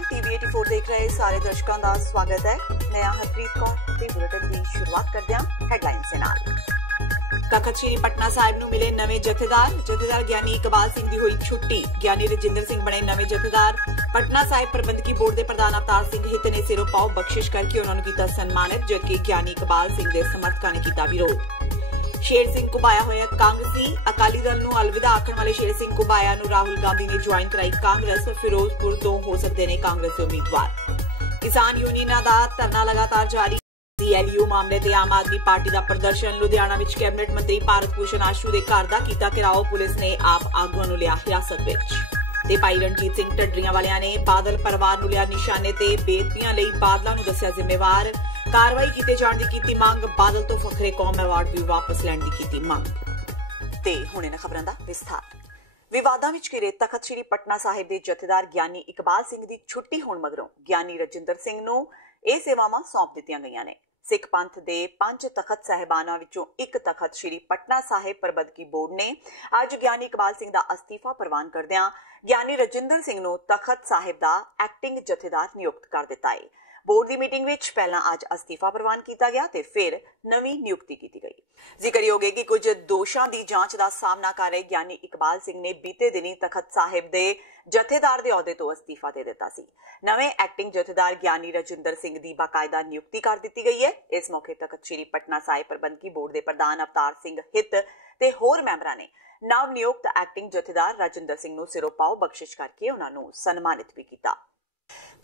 Time TV 84 देख रहे सारे दर्शकों का स्वागत है। मैं हरप्रीत कौर ते बुलेटिन की शुरुआत करते हैं हेडलाइंस से नाल। तखत श्री पटना साहिब नूं मिले नवे जथेदार ज्ञानी इकबाल सिंह दी हुई छुट्टी। ज्ञानी रजिंदर सिंह बने नवे जथेदार। पटना साहिब प्रबंधकी बोर्ड के प्रधान अवतार सिंह हित ने सिरों पाओ बख्शिश करके उन्होंने किया सम्मानित, जबकि ज्ञानी इकबाल सिंह के समर्थकों ने किया विरोध। शेर सिंह घुबाया होया कांग्रेसी। अकाली दल नूं अलविदा आखण वाले शेर सिंह घुबाया नूं राहुल गांधी ने ज्वाइन कराई कांग्रेस। फिरोजपुर तो हो सकते ने कांग्रेस के उम्मीदवार। किसान यूनियनां दा धरना लगातार जारी। सीएलयू मामले ते आम आदमी पार्टी का प्रदर्शन। लुधियाना विच कैबिनेट मंत्री भारत भूषण आशू के घर का कीता घेराव। पुलिस ने आप आगुआं नूं लिया हिरासत विच। ते भाई रणजीत सिंह ढड्डरियां वालियां ने बादल परिवार नूं लिया निशाने ते बेदबियां लई बादलां नूं दस्सिया जिम्मेवार। कार्रवाई कीते जाण दी कीती मांग। बादल तो फखरे कौम अवार्ड भी वापस लैण दी कीती मांग। ते हुण इन्हां खबरां दा विस्तार। विवादां विच घिरे तखत श्री पटना साहिब के जथेदार ज्ञानी इकबाल सिंह की छुट्टी होण मगरों ज्ञानी रजिंदर सिंह नूं ਇਹ ਸੇਵਾਵਾਂ सौंप दित्तियां गईयां ने। सिख पंथ के 5 तखत साहिबाना विचों एक तखत श्री पटना साहिब प्रबंधकी बोर्ड ने अज ज्ञानी इकबाल सिंह का अस्तीफा प्रवान करदियां ज्ञानी रजिंदर सिंह नूं तखत साहिब का एक्टिंग जथेदार नियुक्त कर दिता है। बोर्ड की मीटिंग विच पहला अज अस्तीफा प्रवान किया गया ते फिर नवीं नियुक्ति की गई। जिक्रयोग है कि कुछ दोषां की जांच का सामना कर रहे ज्ञानी इकबाल सिंह ने बीते दिनी तखत साहिब के जथेदार के अहुदे तो अस्तीफा दे दिता सी। नवे एक्टिंग जथेदार ज्ञानी रजिंदर सिंह की बाकायदा नियुक्ति कर दी गई है। इस मौके तखत श्री पटना साहिब प्रबंधकी बोर्ड के प्रधान अवतार सिंह हित ते होर मैंबरां ने नव नियुक्त एक्टिंग जथेदार रजिंदर सिंह नूं सिरों पाओ बख्शिश करके उन्हां नूं सन्मानित भी किया।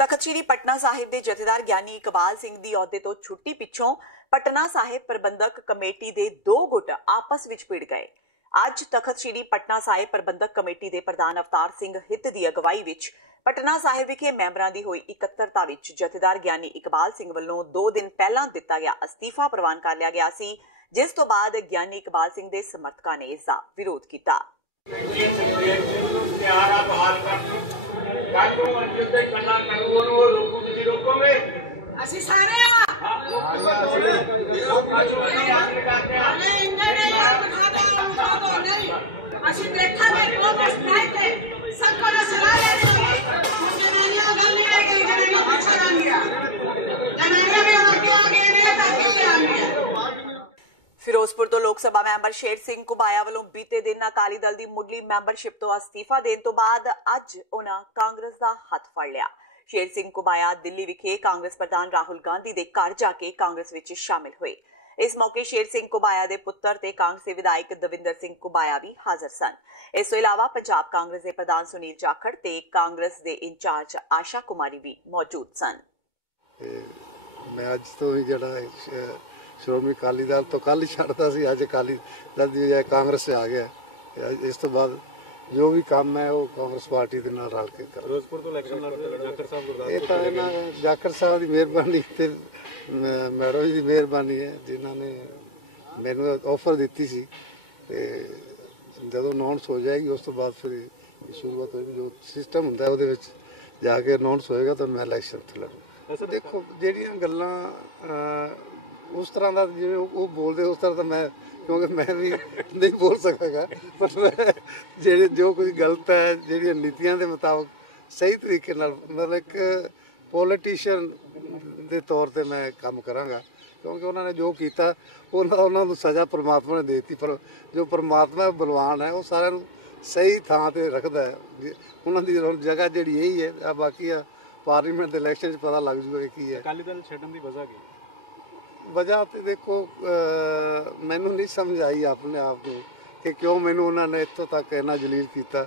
तखत श्री पटना साहिब के जथेदार ज्ञानी इकबाल सिंह की अहुदे तो छुट्टी पिछों पटना साहिब प्रबंधक कमेटी के 2 गुट आपस विच भिड़ गए। अज तखत श्री पटना साहिब प्रबंधक कमेटी के प्रधान अवतार सिंह हित की अगवाई विच पटना साहिब विखे मैंबरां दी होई इकत्तरता विच जथेदार ज्ञानी इकबाल सिंह वल्लों 2 दिन पहलां दिता गया अस्तीफा प्रवान कर लिया गया सी, जिस तो बाद ज्ञानी इकबाल सिंह के समर्थकों ने इसका विरोध किया। फिरोजपुर तो लोक सभा मैंबर शेर सिंह घुबाया वालों बीते दिन अकाली दल की मुढ़ली मैंबरशिप तो अस्तीफा देने तो बाद अज उन्हां कांग्रेस का हथ फड़ लिया। शेर सिंह घुबाया दिल्ली विखे कांग्रेस प्रधान राहुल गांधी के घर जाके कांग्रेस विच शामिल हुए। इस मौके शेर सिंह घुबाया के पुत्र ते कांग्रेसी विधायक दविंदर सिंह घुबाया भी हाजिर सन। इस तो इलावा पंजाब कांग्रेस के प्रधान सुनील जाखड़ ते कांग्रेस के इंचार्ज आशा कुमारी भी मौजूद सन। मैं अज तो ही जड़ा श्रोमणी अकाली दल तो कल ही छड्डता सी, अज अकाली दल की बजाय कांग्रेस से आ गया। इस तो बाद जो भी काम है वो कांग्रेस पार्टी के नाल रल के कर। फिरोजपुर तो इलेक्शन लड़ रहे जाखड़ साहब गुरदासपुर जाखड़ साहब की मेहरबानी ते मैडम जी की मेहरबानी है जिन्होंने मैनू ऑफर दी सी ते जदों अनाउंस हो जाएगी उस तो बाद फिर शुरुआत होगी। जो सिस्टम होंदा है उहदे विच जाके अनाउंस होएगा तो मैं इलेक्शन ते लड़ूँ। देखो जिहड़ियां गल्लां उस तरह का जिवें वो बोलते उस तरह तो मैं क्योंकि मैं भी नहीं बोल सकागा, पर मैं जो कुछ गलत है जी नीतियों के मुताबिक सही तरीके मतलब एक पॉलिटिशियन के तौर पर मैं काम कराँगा, क्योंकि उन्होंने जो किया उन्होंने सज़ा परमात्मा ने देती। पर जो परमात्मा बलवान है वो सारे सही थां पर रखता है। उन्होंने जगह जी यही है, बाकी पार्लीमेंट के इलैक्शन पता लग जूगा की है। अकाली दल छड्डण दी वजह की वजह तो देखो मैनू नहीं समझ आई अपने आप को कि क्यों मैनू उन्होंने इतों तक इन्ना जलील किया।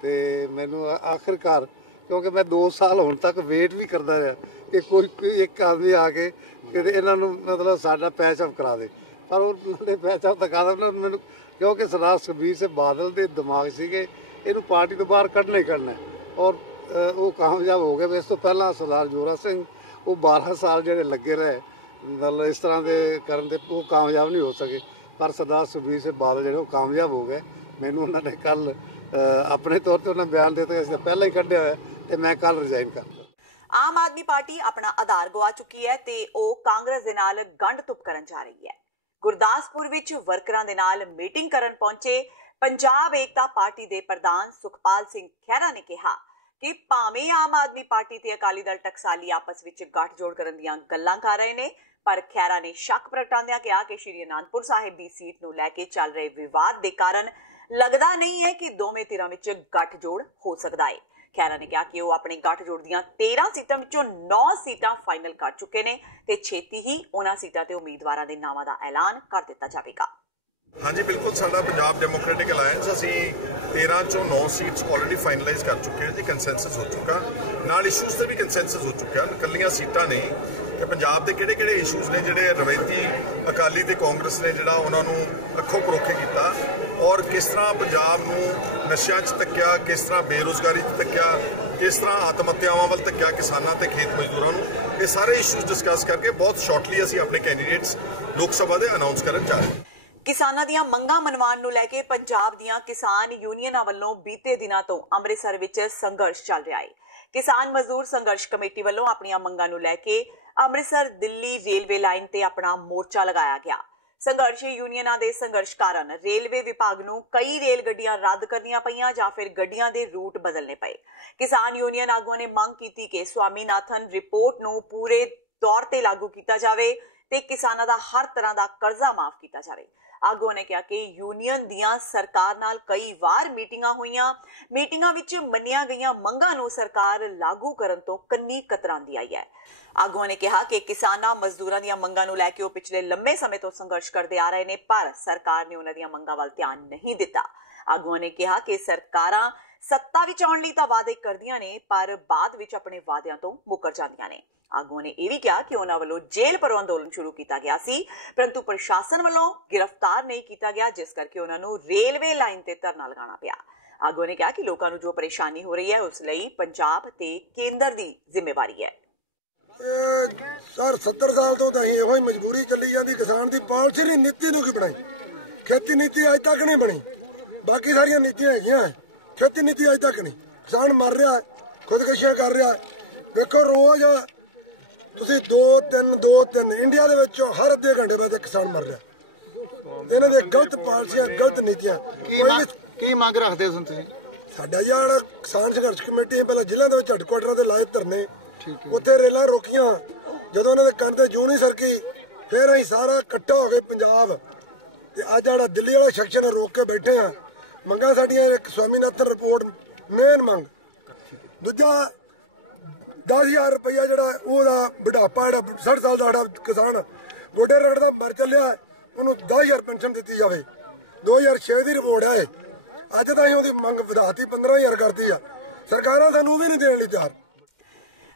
तो मैनू आखिरकार क्योंकि मैं 2 साल हुण तक वेट भी करता रहा कि कोई एक आदमी आके कि इन्हों मतलब साडा पैच अप करा दे, पर उन्होंने पैच अप तो करा मैनू क्योंकि सरदार सुखबीर सिंह बादल के दिमाग से इनू पार्टी तो बाहर कढ़ना ही कढ़ना और वो कामयाब हो गए। इस तो पहला सरदार जोरा सिंह वो 12 साल जो लगे रहे मतलब इस तरह के करन दे वो कामयाब नहीं हो सके, पर सरदार सुखबीर सिंह बादल जो कामयाब हो गए। मैनू उन्होंने कल अपने तौर पर उन्होंने बयान देता कि पहले ही कढ़िया होया ते मैं कल रिजाइन कर। आम आदमी पार्टी अपना आधार गवा चुकी है ते ओ कांग्रेस दे नाल गंढ तुप करन जा रही है। गुरदासपुर विच वर्करां दे नाल मीटिंग करन पहुंचे पंजाब एकता पार्टी दे प्रधान सुखपाल सिंह खैरा ने कहा ਕਿ ਭਾਵੇਂ ਆਮ ਆਦਮੀ ਪਾਰਟੀ ਤੇ ਅਕਾਲੀ ਦਲ ਟਕਸਾਲੀ ਆਪਸ ਵਿੱਚ ਗੱਠਜੋੜ ਕਰਨ ਦੀਆਂ ਗੱਲਾਂ ਕਰ ਰਹੇ ਨੇ, ਪਰ ਖਹਿਰਾ ਨੇ ਸ਼ੱਕ ਪ੍ਰਗਟਾਉਂਦਿਆਂ ਕਿਹਾ ਕਿ ਸ਼੍ਰੀ ਅਨੰਦਪੁਰ ਸਾਹਿਬ ਦੀ ਸੀਟ ਨੂੰ ਲੈ ਕੇ ਚੱਲ ਰਹੇ ਵਿਵਾਦ ਦੇ ਕਾਰਨ ਲੱਗਦਾ ਨਹੀਂ ਹੈ ਕਿ ਦੋਵੇਂ ਧਿਰਾਂ ਵਿੱਚ ਗੱਠਜੋੜ ਹੋ ਸਕਦਾ ਹੈ। ਖਹਿਰਾ ਨੇ ਕਿਹਾ ਕਿ ਉਹ ਆਪਣੇ ਗੱਠਜੋੜ ਦੀਆਂ 13 ਸੀਟਾਂ ਵਿੱਚੋਂ 9 ਸੀਟਾਂ ਫਾਈਨਲ ਕਰ ਚੁੱਕੇ ਨੇ ਤੇ ਛੇਤੀ ਹੀ ਉਹਨਾਂ ਸੀਟਾਂ ਤੇ ਉਮੀਦਵਾਰਾਂ ਦੇ ਨਾਵਾਂ ਦਾ ਐਲਾਨ ਕਰ ਦਿੱਤਾ ਜਾਵੇਗਾ। हाँ जी बिल्कुल, साडा पंजाब डेमोक्रेटिक अलायंस असी 13 चों 9 सीट्स ऑलरेडी फाइनलाइज कर चुके हैं जी। कंसेंसस हो चुका, नाल इशूज़ से भी कंसेंसस हो चुका, कल्लियां सीटां नहीं कि पंजाब के किहड़े-किहड़े इशूज़ ने जिहड़े रवायती अकाली ते कांग्रेस ने जिहड़ा उन्हां नूं अखों परोखे कीता और किस तरह पंजाब नूं नशियां 'च धक्किया, किस तरह बेरोज़गारी 'च धक्किया, किस तरह आत्म हत्यावां वल धक्किया किसानां ते खेत मजदूरां नूं। ये सारे इशूज़ डिस्कस करके बहुत शॉर्टली असी अपने कैंडीडेट्स लोक सभा दे अनाउंस करन जा रहे हैं। ਕਿਸਾਨਾਂ ਦੀਆਂ ਮੰਗਾਂ ਮਨਵਾਉਣ ਨੂੰ ਲੈ ਕੇ ਪੰਜਾਬ ਦੀਆਂ ਕਿਸਾਨ ਯੂਨੀਅਨਾਂ ਵੱਲੋਂ ਬੀਤੇ ਦਿਨਾਂ ਤੋਂ ਅੰਮ੍ਰਿਤਸਰ ਵਿੱਚ ਸੰਘਰਸ਼ ਚੱਲ ਰਿਹਾ ਹੈ। ਕਿਸਾਨ ਮਜ਼ਦੂਰ ਸੰਘਰਸ਼ ਕਮੇਟੀ ਵੱਲੋਂ ਆਪਣੀਆਂ ਮੰਗਾਂ ਨੂੰ ਲੈ ਕੇ ਅੰਮ੍ਰਿਤਸਰ ਦਿੱਲੀ ਰੇਲਵੇ ਲਾਈਨ ਤੇ ਆਪਣਾ ਮੋਰਚਾ ਲਗਾਇਆ ਗਿਆ। ਸੰਘਰਸ਼ ਯੂਨੀਅਨਾਂ ਦੇ ਸੰਘਰਸ਼ ਕਾਰਨ ਰੇਲਵੇ ਵਿਭਾਗ ਨੂੰ ਕਈ ਰੇਲ ਗੱਡੀਆਂ ਰੱਦ ਕਰਨੀਆਂ ਪਈਆਂ ਜਾਂ ਫਿਰ ਗੱਡੀਆਂ ਦੇ ਰੂਟ ਬਦਲਣੇ ਪਏ। ਕਿਸਾਨ ਯੂਨੀਅਨ ਆਗੂਆਂ ਨੇ ਮੰਗ ਕੀਤੀ ਕਿ ਸਵਾਮੀਨਾਥਨ ਰਿਪੋਰਟ ਨੂੰ ਪੂਰੇ ਤੌਰ ਤੇ ਲਾਗੂ ਕੀਤਾ ਜਾਵੇ ਤੇ ਕਿਸਾਨਾਂ ਦਾ ਹਰ ਤਰ੍ਹਾਂ ਦਾ ਕਰਜ਼ਾ ਮਾਫ ਕੀਤਾ ਜਾਵੇ। ਆਗੂਆਂ ਨੇ ਕਿਹਾ ਕਿ ਯੂਨੀਅਨ ਦੀਆਂ ਸਰਕਾਰ ਨਾਲ ਕਈ ਵਾਰ ਮੀਟਿੰਗਾਂ ਹੋਈਆਂ, ਮੀਟਿੰਗਾਂ ਵਿੱਚ ਮੰਨੀਆਂ ਗਈਆਂ ਮੰਗਾਂ ਨੂੰ ਸਰਕਾਰ ਲਾਗੂ ਕਰਨ ਤੋਂ ਕੰਨੀ ਕਤਰਾਂਦੀ ਆਈ ਹੈ। ਆਗੂਆਂ ਨੇ ਕਿਹਾ ਕਿ ਕਿਸਾਨਾਂ ਮਜ਼ਦੂਰਾਂ ਦੀਆਂ ਮੰਗਾਂ ਨੂੰ ਲੈ ਕੇ ਉਹ ਪਿਛਲੇ ਲੰਮੇ ਸਮੇਂ ਤੋਂ ਸੰਘਰਸ਼ ਕਰਦੇ ਆ ਰਹੇ ਨੇ, ਪਰ ਸਰਕਾਰ ਨੇ ਉਹਨਾਂ ਦੀਆਂ ਮੰਗਾਂ ਵੱਲ ਧਿਆਨ ਨਹੀਂ ਦਿੱਤਾ। ਆਗੂਆਂ ਨੇ ਕਿਹਾ ਕਿ ਸਰਕਾਰਾਂ ਸੱਤਾ ਵਿੱਚ ਆਉਣ ਲਈ ਤਾਂ ਵਾਅਦੇ ਕਰਦੀਆਂ ਨੇ, ਪਰ ਬਾਅਦ ਵਿੱਚ ਆਪਣੇ ਵਾਅਦਿਆਂ ਤੋਂ ਮੁੱਕਰ ਜਾਂਦੀਆਂ ਨੇ। ਆਗੂਆਂ ਨੇ ਇਹ ਵੀ ਕਿਹਾ ਕਿ ਉਹਨਾਂ ਵੱਲੋਂ ਜੇਲ੍ਹ ਭਰੋ ਅੰਦੋਲਨ ਸ਼ੁਰੂ ਕੀਤਾ ਗਿਆ ਸੀ, ਪਰੰਤੂ ਪ੍ਰਸ਼ਾਸਨ ਵੱਲੋਂ ਗ੍ਰਿਫਤਾਰ ਨਹੀਂ ਕੀਤਾ ਗਿਆ, ਜਿਸ ਕਰਕੇ ਉਹਨਾਂ ਨੂੰ ਰੇਲਵੇ ਲਾਈਨ ਤੇ ਧਰਨਾ ਲਗਾਉਣਾ ਪਿਆ। ਆਗੂਆਂ ਨੇ ਕਿਹਾ ਕਿ ਲੋਕਾਂ ਨੂੰ ਜੋ ਪਰੇਸ਼ਾਨੀ ਹੋ ਰਹੀ ਹੈ ਉਸ ਲਈ ਪੰਜਾਬ ਤੇ ਕੇਂਦਰ ਦੀ ਜ਼ਿੰਮੇਵਾਰੀ ਹੈ। ਸਰ 70 ਸਾਲ ਤੋਂ ਤਾਂ ਇਹੋ ਹੀ ਮਜਬੂਰੀ ਚੱਲੀ ਜਾਂਦੀ। ਕਿਸਾਨ ਦੀ ਪਾਲਿਸੀ ਨਹੀਂ, ਨੀਤੀ ਨੂੰ ਕੀ ਬਣਾਈ? ਖੇਤੀ ਨੀਤੀ ਅੱਜ ਤੱਕ ਨਹੀਂ ਬਣੀ, ਬਾਕੀ ਸਾਰੀਆਂ ਨੀਤੀਆਂ ਹੈਗੀਆਂ, ਖੇਤੀ ਨੀਤੀ ਅੱਜ ਤੱਕ ਨਹੀਂ। ਕਿਸਾਨ ਮਰ ਰਿਹਾ, ਖੁਦਕੁਸ਼ੀਆਂ ਕਰ ਰਿਹਾ। ਵੇਖੋ ਰੋਜ਼ ਤੁਸੀਂ 2-3 ਇੰਡੀਆ ਦੇ ਵਿੱਚ ਹਰ ਅੱਧੇ ਘੰਟੇ ਬਾਅਦ ਕਿਸਾਨ ਮਰ ਰਿਹਾ। ਇਹਨਾਂ ਦੇ ਗਲਤ ਪਾਲਿਸੀਆਂ, ਗਲਤ ਨੀਤੀਆਂ। ਕੀ ਮੰਗ ਰੱਖਦੇ ਹੋ ਤੁਸੀਂ? ਸਾਡਾ ਯਾਰ ਕਿਸਾਨ ਸੰਘਰਸ਼ ਕਮੇਟੀ ਪਹਿਲਾਂ ਜ਼ਿਲ੍ਹਿਆਂ ਦੇ ਵਿੱਚ ਹੈਡਕੁਆਟਰਾਂ ਤੇ ਲਾਏ ਧਰਨੇ, ਉੱਥੇ ਰੇਲਾਂ ਰੋਕੀਆਂ। ਜਦੋਂ ਉਹਨਾਂ ਦੇ ਕੰਨ ਤੇ ਜੂੰ ਨਹੀਂ ਸਰਕੀ, ਫਿਰ ਅਸੀਂ ਸਾਰਾ ਇਕੱਠਾ ਹੋ ਗਏ ਪੰਜਾਬ ਤੇ ਅੱਜ ਜਿਹੜਾ ਦਿੱਲੀ ਵਾਲਾ ਸੈਕਸ਼ਨ ਰੋਕ ਕੇ ਬੈਠੇ ਆ। ਮੰਗਾਂ ਸਾਡੀਆਂ ਇੱਕ ਸਵਾਮੀਨਾਥਨ ਰਿਪੋਰਟ ਮੇਨ ਮੰਗ, ਦੂਜਾ 10,000 ਰੁਪਇਆ ਜਿਹੜਾ ਉਹਦਾ ਬੁਢਾਪਾ, ਜਿਹੜਾ 60 ਸਾਲ ਦਾ ਸਾਡਾ ਕਿਸਾਨ ਗੋਡੇ ਰਗੜਦਾ ਮਰ ਚੱਲਿਆ, ਉਹਨੂੰ 10,000 ਪੈਨਸ਼ਨ ਦਿੱਤੀ ਜਾਵੇ। 2006 ਦੀ ਰਿਪੋਰਟ ਹੈ। ਅੱਜ ਤਾਂ ਅਸੀਂ ਉਹਦੀ ਮੰਗ ਵਧਾਤੀ 15,000 ਕਰਤੀ ਆ। ਸਰਕਾਰਾਂ ਸਾਨੂੰ ਵੀ ਨਹੀਂ ਦੇਣ ਲਈ ਤਿਆਰ।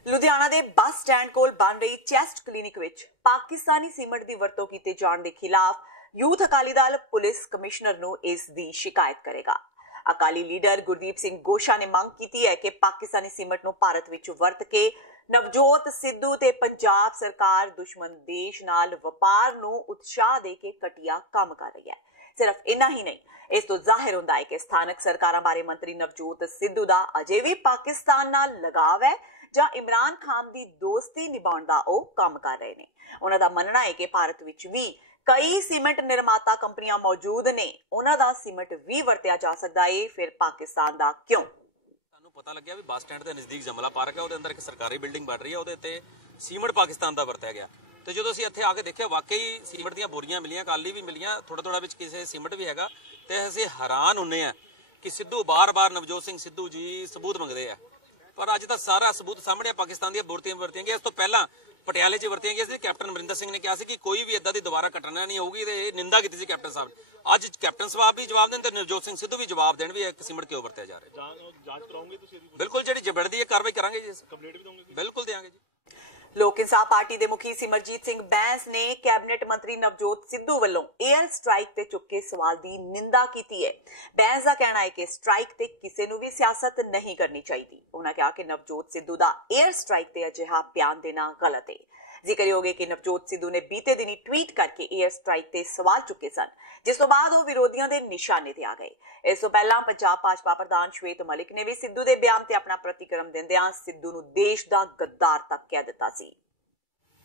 ਲੁਧਿਆਣਾ ਦੇ ਬੱਸ ਸਟੈਂਡ ਕੋਲ ਬਣ ਰਹੀ ਚੈਸਟ ਕਲੀਨਿਕ ਵਿੱਚ ਪਾਕਿਸਤਾਨੀ ਸੀਮੈਂਟ ਦੀ ਵਰਤੋਂ ਕੀਤੇ ਜਾਣ ਦੇ ਖਿਲਾਫ youth Akali Dal police commissioner ਨੂੰ ਇਸ ਦੀ ਸ਼ਿਕਾਇਤ ਕਰੇਗਾ। ਅਕਾਲੀ ਲੀਡਰ ਗੁਰਦੀਪ ਸਿੰਘ ਗੋਸ਼ਾ ਨੇ ਮੰਗ ਕੀਤੀ ਹੈ ਕਿ ਪਾਕਿਸਤਾਨੀ ਸੀਮੈਂਟ ਨੂੰ ਭਾਰਤ ਵਿੱਚ ਵਰਤ ਕੇ ਨਵਜੋਤ ਸਿੱਧੂ ਤੇ ਪੰਜਾਬ ਸਰਕਾਰ ਦੁਸ਼ਮਣ ਦੇਸ਼ ਨਾਲ ਵਪਾਰ ਨੂੰ ਉਤਸ਼ਾਹ ਦੇ ਕੇ ਘਟੀਆ ਕੰਮ ਕਰ ਰਹੀ ਹੈ। ਸਿਰਫ ਇੰਨਾ ਹੀ ਨਹੀਂ, ਇਸ ਤੋਂ ਜ਼ਾਹਿਰ ਹੁੰਦਾ ਹੈ ਕਿ ਸਥਾਨਕ ਸਰਕਾਰਾਂ ਬਾਰੇ ਮੰਤਰੀ ਨਵਜੋਤ ਸਿੱਧੂ ਦਾ ਅਜੇ ਵੀ ਪਾਕਿਸਤਾਨ ਨਾਲ ਲਗਾਵ ਹੈ ਜਾਂ ਇਮਰਾਨ ਖਾਨ ਦੀ ਦੋਸਤੀ ਨਿਭਾਉਣ ਦਾ ਉਹ ਕੰਮ ਕਰ ਰਹੇ ਨੇ। ਉਹਨਾਂ ਦਾ ਮੰਨਣਾ ਹੈ ਕਿ ਭਾਰਤ ਵਿੱਚ ਵੀ ਕਈ ਸੀਮੈਂਟ ਨਿਰਮਾਤਾ ਕੰਪਨੀਆਂ ਮੌਜੂਦ ਨੇ, ਉਹਨਾਂ ਦਾ ਸੀਮੈਂਟ ਵੀ ਵਰਤਿਆ ਜਾ ਸਕਦਾ ਹੈ, ਫਿਰ ਪਾਕਿਸਤਾਨ ਦਾ ਕਿਉਂ? ਸਾਨੂੰ ਪਤਾ ਲੱਗਿਆ ਵੀ ਬੱਸ ਸਟੈਂਡ ਦੇ ਨਜ਼ਦੀਕ ਜਮਲਾ ਪਾਰਕ ਹੈ, ਉਹਦੇ ਅੰਦਰ ਇੱਕ ਸਰਕਾਰੀ ਬਿਲਡਿੰਗ ਬਣ ਰਹੀ ਹੈ, ਉਹਦੇ ਉੱਤੇ ਸੀਮੈਂਟ ਪਾਕਿਸਤਾਨ ਦਾ ਵਰਤਿਆ ਗਿਆ। ਤੇ ਜਦੋਂ ਅਸੀਂ ਇੱਥੇ ਆ ਕੇ ਦੇਖਿਆ ਵਾਕਈ ਸੀਮੈਂਟ ਦੀਆਂ ਬੋਰੀਆਂ ਮਿਲੀਆਂ, ਕਾਲੀ ਵੀ ਮਿਲੀਆਂ, ਥੋੜਾ ਵਿੱਚ ਕਿਸੇ ਸੀਮੈਂਟ ਵੀ ਹੈਗਾ। ਤੇ ਅਸੀਂ ਹੈਰਾਨ ਹੁੰਨੇ ਆ ਕਿ ਸਿੱਧੂ ਬਾਰ-ਬਾਰ ਨਵਜੋਤ ਸਿੰਘ ਸਿੱਧੂ ਜੀ ਸਬੂਤ ਮੰਗਦੇ ਆ, ਪਰ ਅੱਜ ਤਾਂ ਸਾਰਾ ਸਬੂਤ ਸਾਹਮਣੇ ਪਾਕਿਸਤਾਨ ਦੀਆਂ ਬੋਰੀਆਂ ਵਰਤੀਆਂ ਗਈਆਂ। ਇਸ ਤੋਂ ਪਹਿਲਾਂ ਪਟਿਆਲੇ 'ਚ ਵਰਤੀਆਂ ਗਈਆਂ ਸੀ। ਕੈਪਟਨ ਅਮਰਿੰਦਰ ਸਿੰਘ ਨੇ ਕਿਹਾ ਸੀ ਕਿ ਕੋਈ ਵੀ ਇਦਾਂ ਦੀ ਦੁਬਾਰਾ ਘਟਨਾ ਨਹੀਂ ਹੋਊਗੀ ਤੇ ਨਿੰਦਾ ਕੀਤੀ ਸੀ ਕੈਪਟਨ ਸਾਹਿਬ ਨੇ। ਅੱਜ ਕੈਪਟਨ ਸਾਹਿਬ ਵੀ ਜਵਾਬ ਦੇਣ ਤੇ ਨਵਜੋਤ ਸਿੰਘ ਸਿੱਧੂ ਵੀ ਜਵਾਬ ਦੇਣ ਵੀ ਇੱਕ ਸੀਮੈਂਟ ਕਿਉਂ ਵਰਤਿਆ ਜਾ ਰਿਹਾ। ਜਾਂਚ ਕਰਾਉਂਗੇ ਤੁਸੀਂ? ਬਿਲਕੁਲ, ਜਿਹੜੀ ਬਣਦੀ ਹੈ ਕਾਰਵਾਈ ਕਰਾਂਗੇ ਜੀ। ਕੰਪਲੀਟ ਵੀ ਦੋਗੇ? ਬਿਲਕੁਲ ਦੇਵਾਂਗੇ ਜੀ। ਲੋਕ ਇਨਸਾਫ ਪਾਰਟੀ ਦੇ ਮੁਖੀ ਸਿਮਰਜੀਤ ਸਿੰਘ ਬੈਂਸ ਨੇ ਕੈਬਨਿਟ ਮੰਤਰੀ ਨਵਜੋਤ ਸਿੱਧੂ ਵੱਲੋਂ 에ਅਰ ਸਟ੍ਰਾਈਕ ਤੇ ਚੁੱਕੇ ਸਵਾਲ ਦੀ ਨਿੰਦਾ ਕੀਤੀ ਹੈ। ਬੈਂਸ ਦਾ ਕਹਿਣਾ ਹੈ ਕਿ ਸਟ੍ਰਾਈਕ ਤੇ ਕਿਸੇ ਨੂੰ ਵੀ ਸਿਆਸਤ ਨਹੀਂ ਕਰਨੀ ਚਾਹੀਦੀ। ਉਹਨਾਂ ਕਿਹਾ ਕਿ ਨਵਜੋਤ ਸਿੱਧੂ ਦਾ 에ਅਰ ਸਟ੍ਰਾਈਕ ਤੇ ਅਜਿਹਾ ਬਿਆਨ ਦੇਣਾ ਗਲਤ ਹੈ। ਜ਼ਿਕਰਯੋਗ ਹੈ ਕਿ ਨਵਜੋਤ ਸਿੱਧੂ ਨੇ ਬੀਤੇ ਦਿਨੀ ਟਵੀਟ ਕਰਕੇ 에ਅਰ ਸਟ੍ਰਾਈਕ ਤੇ ਸਵਾਲ ਚੁੱਕੇ ਸਨ, ਜਿਸ ਤੋਂ ਬਾਅਦ ਉਹ ਵਿਰੋਧੀਆਂ ਦੇ ਨਿਸ਼ਾਨੇ ਤੇ ਆ ਗਏ। ਇਸ ਤੋਂ ਪਹਿਲਾਂ ਪੰਜਾਬ ਭਾਜਪਾ ਪ੍ਰਧਾਨ ਸ਼ਵੇਤ ਮਲਿਕ ਨੇ ਵੀ ਸਿੱਧੂ ਦੇ ਬਿਆਨ ਤੇ ਆਪਣਾ ਪ੍ਰਤੀਕਰਮ ਦਿੰਦਿਆਂ ਸਿੱਧੂ ਨੂੰ ਦੇਸ਼ ਦਾ ਗੱਦਾਰ ਤੱਕ ਕਹਿ ਦਿੱਤਾ ਸੀ।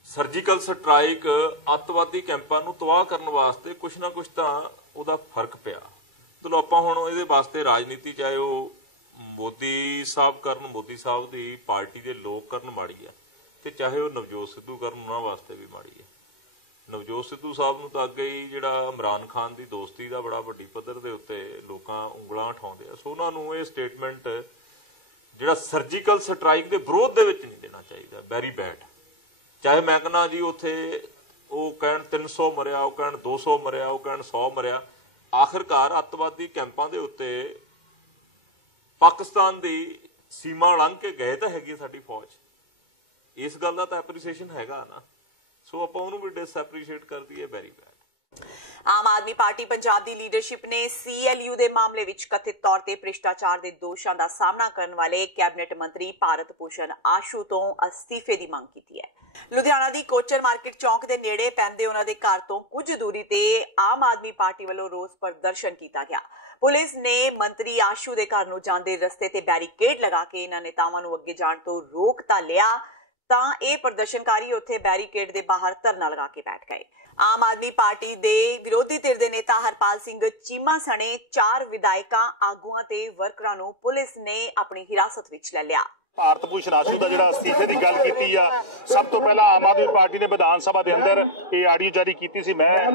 ਸਰਜੀਕਲ ਸਟ੍ਰਾਈਕ ਅੱਤਵਾਦੀ ਕੈਂਪਾਂ ਨੂੰ ਤਬਾਹ ਕਰਨ ਵਾਸਤੇ ਕੁਛ ਨਾ ਕੁਛ ਤਾਂ ਉਹਦਾ ਫਰਕ ਪਿਆ। ਚਲੋ ਆਪਾਂ ਹੁਣ ਇਹਦੇ ਵਾਸਤੇ ਰਾਜਨੀਤੀ, ਚਾਹੇ ਉਹ ਮੋਦੀ ਸਾਹਿਬ ਕਰਨ, ਮੋਦੀ ਸਾਹਿਬ ਦੀ ਪਾਰਟੀ ਦੇ ਲੋਕ ਕਰਨ ਮਾੜੀ ਆ, ਤੇ ਚਾਹੇ ਉਹ ਨਵਜੋਤ ਸਿੱਧੂ ਕਰਨ ਉਹਨਾਂ ਵਾਸਤੇ ਵੀ ਮਾੜੀ ਹੈ। ਨਵਜੋਤ ਸਿੱਧੂ ਸਾਹਿਬ ਨੂੰ ਤਾਂ ਅੱਗੇ ਹੀ ਜਿਹੜਾ ਇਮਰਾਨ ਖਾਨ ਦੀ ਦੋਸਤੀ ਦਾ ਬੜਾ ਵੱਡੀ ਪੱਧਰ ਦੇ ਉੱਤੇ ਲੋਕਾਂ ਉਂਗਲਾਂ ਉਠਾਉਂਦੇ ਆ, ਸੋ ਉਹਨਾਂ ਨੂੰ ਇਹ ਸਟੇਟਮੈਂਟ ਜਿਹੜਾ ਸਰਜੀਕਲ ਸਟਰਾਈਕ ਦੇ ਵਿਰੋਧ ਦੇ ਵਿੱਚ ਨਹੀਂ ਦੇਣਾ ਚਾਹੀਦਾ। Very bad. ਚਾਹੇ ਮੈਂ ਕਹਿੰਦਾ ਜੀ ਉੱਥੇ ਉਹ ਕਹਿਣ 300 ਮਰਿਆ, ਉਹ ਕਹਿਣ 200 ਮਰਿਆ, ਉਹ ਕਹਿਣ 100 ਮਰਿਆ, ਆਖਿਰਕਾਰ ਅੱਤਵਾਦੀ ਕੈਂਪਾਂ ਦੇ ਉੱਤੇ ਪਾਕਿਸਤਾਨ ਦੀ ਸੀਮਾ ਲੰਘ ਕੇ ਗਏ ਤਾਂ ਹੈਗੀ ਸਾਡੀ ਫੌਜ। ਇਸ ਗੱਲ ਦਾ ਤਾਂ ਐਪਰੀਸੀਏਸ਼ਨ ਹੈਗਾ ਨਾ, ਸੋ ਆਪਾਂ ਉਹਨੂੰ ਵੀ ਡਿਸਐਪਰੀਸ਼ੀਏਟ ਕਰ ਦਈਏ, very bad. Aam Aadmi party Punjab ਦੀ ਲੀਡਰਸ਼ਿਪ ਨੇ CLU ਦੇ ਮਾਮਲੇ ਵਿੱਚ ਕਥਿਤ ਤੌਰ ਤੇ ਭ੍ਰਿਸ਼ਟਾਚਾਰ ਦੇ ਦੋਸ਼ਾਂ ਦਾ ਸਾਹਮਣਾ ਕਰਨ ਵਾਲੇ ਕੈਬਨਿਟ ਮੰਤਰੀ ਭਾਰਤ ਭੂਸ਼ਣ ਆਸ਼ੂ ਤੋਂ ਅਸਤੀਫੇ ਦੀ ਮੰਗ ਕੀਤੀ ਹੈ। ਲੁਧਿਆਣਾ ਦੀ ਕੋਚਰ ਮਾਰਕੀਟ ਚੌਂਕ ਦੇ ਨੇੜੇ ਪੈਂਦੇ ਉਹਨਾਂ ਦੇ ਘਰ ਤੋਂ ਕੁਝ ਦੂਰੀ ਤੇ ਆਮ ਆਦਮੀ ਪਾਰਟੀ ਵੱਲੋਂ ਰੋਸ ਪ੍ਰਦਰਸ਼ਨ ਕੀਤਾ ਗਿਆ। ਪੁਲਿਸ ਨੇ ਮੰਤਰੀ ਆਸ਼ੂ ਦੇ ਘਰ ਨੂੰ ਜਾਂਦੇ ਰਸਤੇ ਤੇ ਬੈਰੀਕੇਡ ਲਗਾ ਕੇ ਇਹਨਾਂ ਨੇਤਾਵਾਂ ਨੂੰ ਅੱਗੇ ਜਾਣ ਤੋਂ ਰੋਕ ਤਾਂ ਲਿਆ, ਤਾਂ ਇਹ ਪ੍ਰਦਰਸ਼ਨਕਾਰੀ ਉੱਥੇ ਬੈਰੀਕੇਡ ਦੇ ਬਾਹਰ ਧਰਨਾ ਲਗਾ ਕੇ ਬੈਠ ਗਏ। ਆਮ ਆਦਮੀ ਪਾਰਟੀ ਦੇ ਵਿਰੋਧੀ ਧਿਰ ਦੇ ਨੇਤਾ ਹਰਪਾਲ ਸਿੰਘ ਚੀਮਾ ਸਣੇ 4 ਵਿਧਾਇਕਾਂ, ਆਗੂਆਂ ਤੇ ਵਰਕਰਾਂ ਨੂੰ ਪੁਲਿਸ ਨੇ ਆਪਣੀ ਹਿਰਾਸਤ ਵਿੱਚ ਲੈ ਲਿਆ। ਭਾਰਤ ਭੂਸ਼ਣ ਆਸ਼ੂ ਦਾ ਜਿਹੜਾ ਅਸਤੀਫੇ ਦੀ ਗੱਲ ਕੀਤੀ ਆ, ਸਭ ਤੋਂ ਪਹਿਲਾਂ ਆਮ ਆਦਮੀ ਪਾਰਟੀ ਨੇ ਵਿਧਾਨ ਸਭਾ ਦੇ ਅੰਦਰ ਇਹ ਆਡੀਓ ਜਾਰੀ ਕੀਤੀ ਸੀ। ਮੈਂ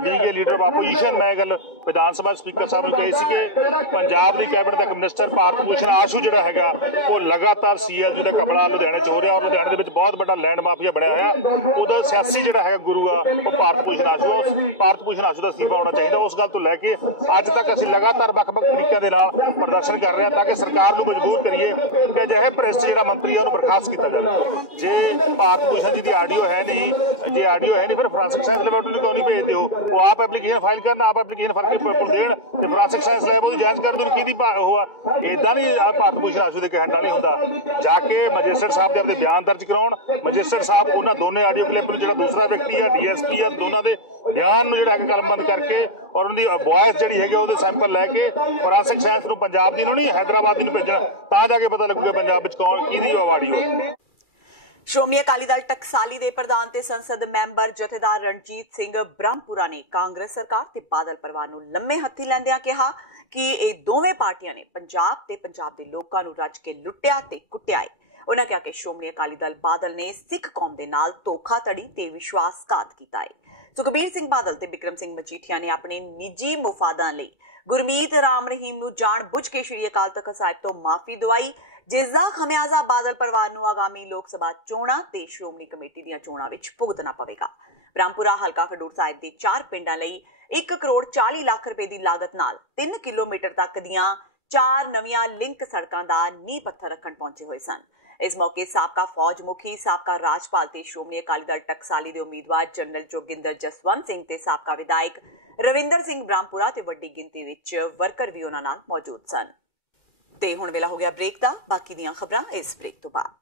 being A leader of opposition, ਮੈਂ ਗੱਲ ਵਿਧਾਨ ਸਭਾ ਸਪੀਕਰ ਸਾਹਿਬ ਨੂੰ ਕਹੀ ਸੀ ਕਿ ਪੰਜਾਬ ਦੀ ਕੈਬਨਿਟ ਦਾ ਮਿਨਿਸਟਰ ਭਾਰਤ ਭੂਸ਼ਣ ਆਸ਼ੂ ਜਿਹੜਾ ਹੈਗਾ ਉਹ ਲਗਾਤਾਰ CLU ਦਾ ਕਪੜਾ ਲੁਧਿਆਣੇ 'ਚ ਹੋ ਰਿਹਾ, ਔਰ ਲੁਧਿਆਣੇ ਦੇ ਵਿੱਚ ਬਹੁਤ ਵੱਡਾ ਲੈਂਡ ਮਾਫੀਆ ਬਣਿਆ ਹੋਇਆ। ਉਹਦਾ ਸਿਆਸੀ ਜਿਹੜਾ ਹੈਗਾ ਗੁਰੂ ਆ ਉਹ ਭਾਰਤ ਭੂਸ਼ਣ ਆਸ਼ੂ, ਭਾਰਤ ਭੂਸ਼ਣ ਆਸ਼ੂ ਦਾ ਅਸਤੀਫਾ ਹੋਣਾ ਚਾਹੀਦਾ। ਉਸ ਗੱਲ ਤੋਂ ਲੈ ਕੇ ਅੱਜ ਤੱਕ ਅਸੀਂ ਲਗਾਤਾਰ ਵੱਖ-ਵੱਖ ਤਰੀਕਿਆਂ ਦੇ ਨਾਲ ਪ੍ਰਦਰਸ਼ਨ ਕਰ ਰਹੇ ਹਾਂ ਤਾਂ ਕਿ ਸਰਕਾਰ ਨੂੰ ਮਜਬੂਰ ਕਰੀਏ ਕਿ ਅਜਿਹੇ ਭ੍ਰਿਸ਼ਟ ਜਿਹੜਾ ਮੰਤਰੀ ਉਹਨੂੰ ਬਰਖਾਸਤ ਕੀਤਾ ਜਾਵੇ। ਜੇ ਭਾਰਤ ਭੂਸ਼ਣ ਜੀ ਦੀ ਆਡੀਓ ਹੈ ਨਹੀਂ, ਜੇ ਆਡੀਓ ਹੈ ਨਹੀਂ, ਫਿਰ ਫੋਰੈਂਸਿਕ ਸਾਇੰਸ ਲੈਬੋਰੇਟਰੀ ਕਿਉਂ ਨਹੀਂ ਭੇਜਦੇ ਹੋ? ਉਹ ਆਪ ਐਪਲੀਕੇਸ਼ਨ ਫਾਈਲ ਕਰਨ, ਆਪ ਐਪਲੀਕੇਸ਼ਨ ਫੜ ਕੇ ਦੇਣ ਤੇ ਫੋਰੈਂਸਿਕ ਸਾਇੰਸ ਲੈਬ ਉਹਦੀ ਜਾਂਚ ਕਰਨ ਤੋਂ ਕਿਹਦੀ ਹੋਆ? ਇਦਾਂ ਨਹੀਂ ਭਾਰਤ ਭੂਸ਼ਣ ਆਸ਼ੂ ਦੇ ਕਹਿਣ ਨਾਲ ਨਹੀਂ ਹੁੰਦਾ। ਜਾ ਕੇ ਮੈਜਿਸਟਰੇਟ ਸਾਹਿਬ ਦੇ ਆਪਣੇ ਬਿਆਨ ਦਰਜ ਕਰਾਉਣ। ਮੈਜਿਸਟਰੇਟ ਸਾਹਿਬ ਉਹਨਾਂ ਦੋਨੇ ਆਡੀਓ ਕਲਿੱਪ ਨੂੰ, ਜਿਹੜਾ ਦੂਸਰਾ ਵਿਅਕਤੀ ਆ DSP ਆ, ਦੋਨਾਂ ਦੇ ਬਿਆਨ ਨੂੰ ਜਿਹੜਾ ਕਲਮਬੰਦ ਕਰਕੇ ਔਰ ਉਹਦੀ ਵੌਇਸ ਜਿਹੜੀ ਹੈਗੀ ਉਹਦੇ ਸੈਂਪਲ ਲੈ ਕੇ ਫੋਰੈਂਸਿਕ ਸਾਇੰਸ ਨੂੰ ਪੰਜਾਬ ਦੀ ਨੂੰ ਨਹੀਂ ਹੈਦਰਾਬਾਦ ਦੀ ਨੂੰ ਭੇਜਣਾ, ਤਾਂ ਜਾ ਕੇ ਪਤਾ ਲੱਗੂਗਾ ਪੰਜਾਬ ਵਿੱਚ ਕੌਣ ਕਿਹਦੀ ਆਡੀਓ। ਸ਼੍ਰੋਮਣੀ ਅਕਾਲੀ ਦਲ ਟਕਸਾਲੀ ਦੇ ਪ੍ਰਧਾਨ ਤੇ ਸੰਸਦ ਮੈਂਬਰ ਜਥੇਦਾਰ ਰਣਜੀਤ ਸਿੰਘ ਬ੍ਰਹਮਪੁਰਾ ਨੇ ਕਾਂਗਰਸ ਸਰਕਾਰ ਤੇ ਬਾਦਲ ਪਰਿਵਾਰ ਨੂੰ ਲੰਮੇ ਹੱਥੀ ਲੈਂਦਿਆਂ ਕਿਹਾ ਕਿ ਇਹ ਦੋਵੇਂ ਪਾਰਟੀਆਂ ਨੇ ਪੰਜਾਬ ਤੇ ਪੰਜਾਬ ਦੇ ਲੋਕਾਂ ਨੂੰ ਰੱਜ ਕੇ ਲੁੱਟਿਆ ਤੇ ਕੁੱਟਿਆ ਹੈ। ਉਹਨਾਂ ਕਿਹਾ ਕਿ ਸ਼੍ਰੋਮਣੀ ਅਕਾਲੀ ਦਲ ਬਾਦਲ ਨੇ ਸਿੱਖ ਕੌਮ ਦੇ ਨਾਲ ਧੋਖਾਧੜੀ ਤੇ ਵਿਸ਼ਵਾਸਘਾਤ ਕੀਤਾ ਹੈ। ਸੁਖਬੀਰ ਸਿੰਘ ਬਾਦਲ ਤੇ ਬਿਕਰਮ ਸਿੰਘ ਮਜੀਠੀਆ ਨੇ ਆਪਣੇ ਨਿੱਜੀ ਮੁਫਾਦਾਂ ਲਈ ਗੁਰਮੀਤ ਰਾਮ ਰਹੀਮ ਨੂੰ ਜਾਣ ਬੁੱਝ ਕੇ ਸ਼੍ਰੀ ਅਕਾਲ ਤਖਤ ਸਾਹਿਬ ਤੋਂ ਮਾਫੀ ਦਵਾਈ, ਜਿਸ ਦਾ ਖਮਿਆਜ਼ਾ ਬਾਦਲ ਪਰਿਵਾਰ ਨੂੰ ਆਗਾਮੀ ਲੋਕ ਸਭਾ ਚੋਣਾਂ ਤੇ ਸ਼੍ਰੋਮਣੀ ਕਮੇਟੀ ਦੀਆਂ ਚੋਣਾਂ ਵਿੱਚ ਭੁਗਤਣਾ ਪਵੇਗਾ। ਬ੍ਰਹਮਪੁਰਾ ਹਲਕਾ ਖਡੂਰ ਸਾਹਿਬ ਦੇ 4 ਪਿੰਡਾਂ ਲਈ 1 ਕਰੋੜ 40 ਲੱਖ ਰੁਪਏ ਦੀ ਲਾਗਤ ਨਾਲ 3 ਕਿਲੋਮੀਟਰ ਤੱਕ ਦੀਆਂ 4 ਨਵੀਆਂ ਲਿੰਕ ਸੜਕਾਂ ਦਾ ਨੀਂਹ ਪੱਥਰ ਰੱਖਣ ਪਹੁੰਚੇ ਹੋਏ ਸਨ। ਇਸ ਮੌਕੇ ਸਾਬਕਾ ਫੌਜ ਮੁਖੀ, ਸਾਬਕਾ ਰਾਜਪਾਲ ਤੇ ਸ਼੍ਰੋਮਣੀ ਅਕਾਲੀ ਦਲ ਟਕਸਾਲੀ ਦੇ ਉਮੀਦਵਾਰ ਜਨਰਲ ਜੋਗਿੰਦਰ ਜਸਵੰਤ ਸਿੰਘ ਤੇ ਸਾਬਕਾ ਵਿਧਾਇਕ ਰਵਿੰਦਰ ਸਿੰਘ ਬ੍ਰਹਮਪੁਰਾ ਤੇ ਵੱਡੀ ਗਿਣਤੀ ਵਿੱਚ ਵਰਕਰ ਵੀ ਉਹਨਾਂ ਨਾਲ ਮੌਜੂਦ ਸਨ। ਤੇ ਹੁਣ ਵੇਲਾ ਹੋ ਗਿਆ ਬ੍ਰੇਕ ਦਾ। ਬਾਕੀ ਦੀਆਂ ਖਬਰਾਂ ਇਸ ਬ੍ਰੇਕ ਤੋਂ ਬਾਅਦ।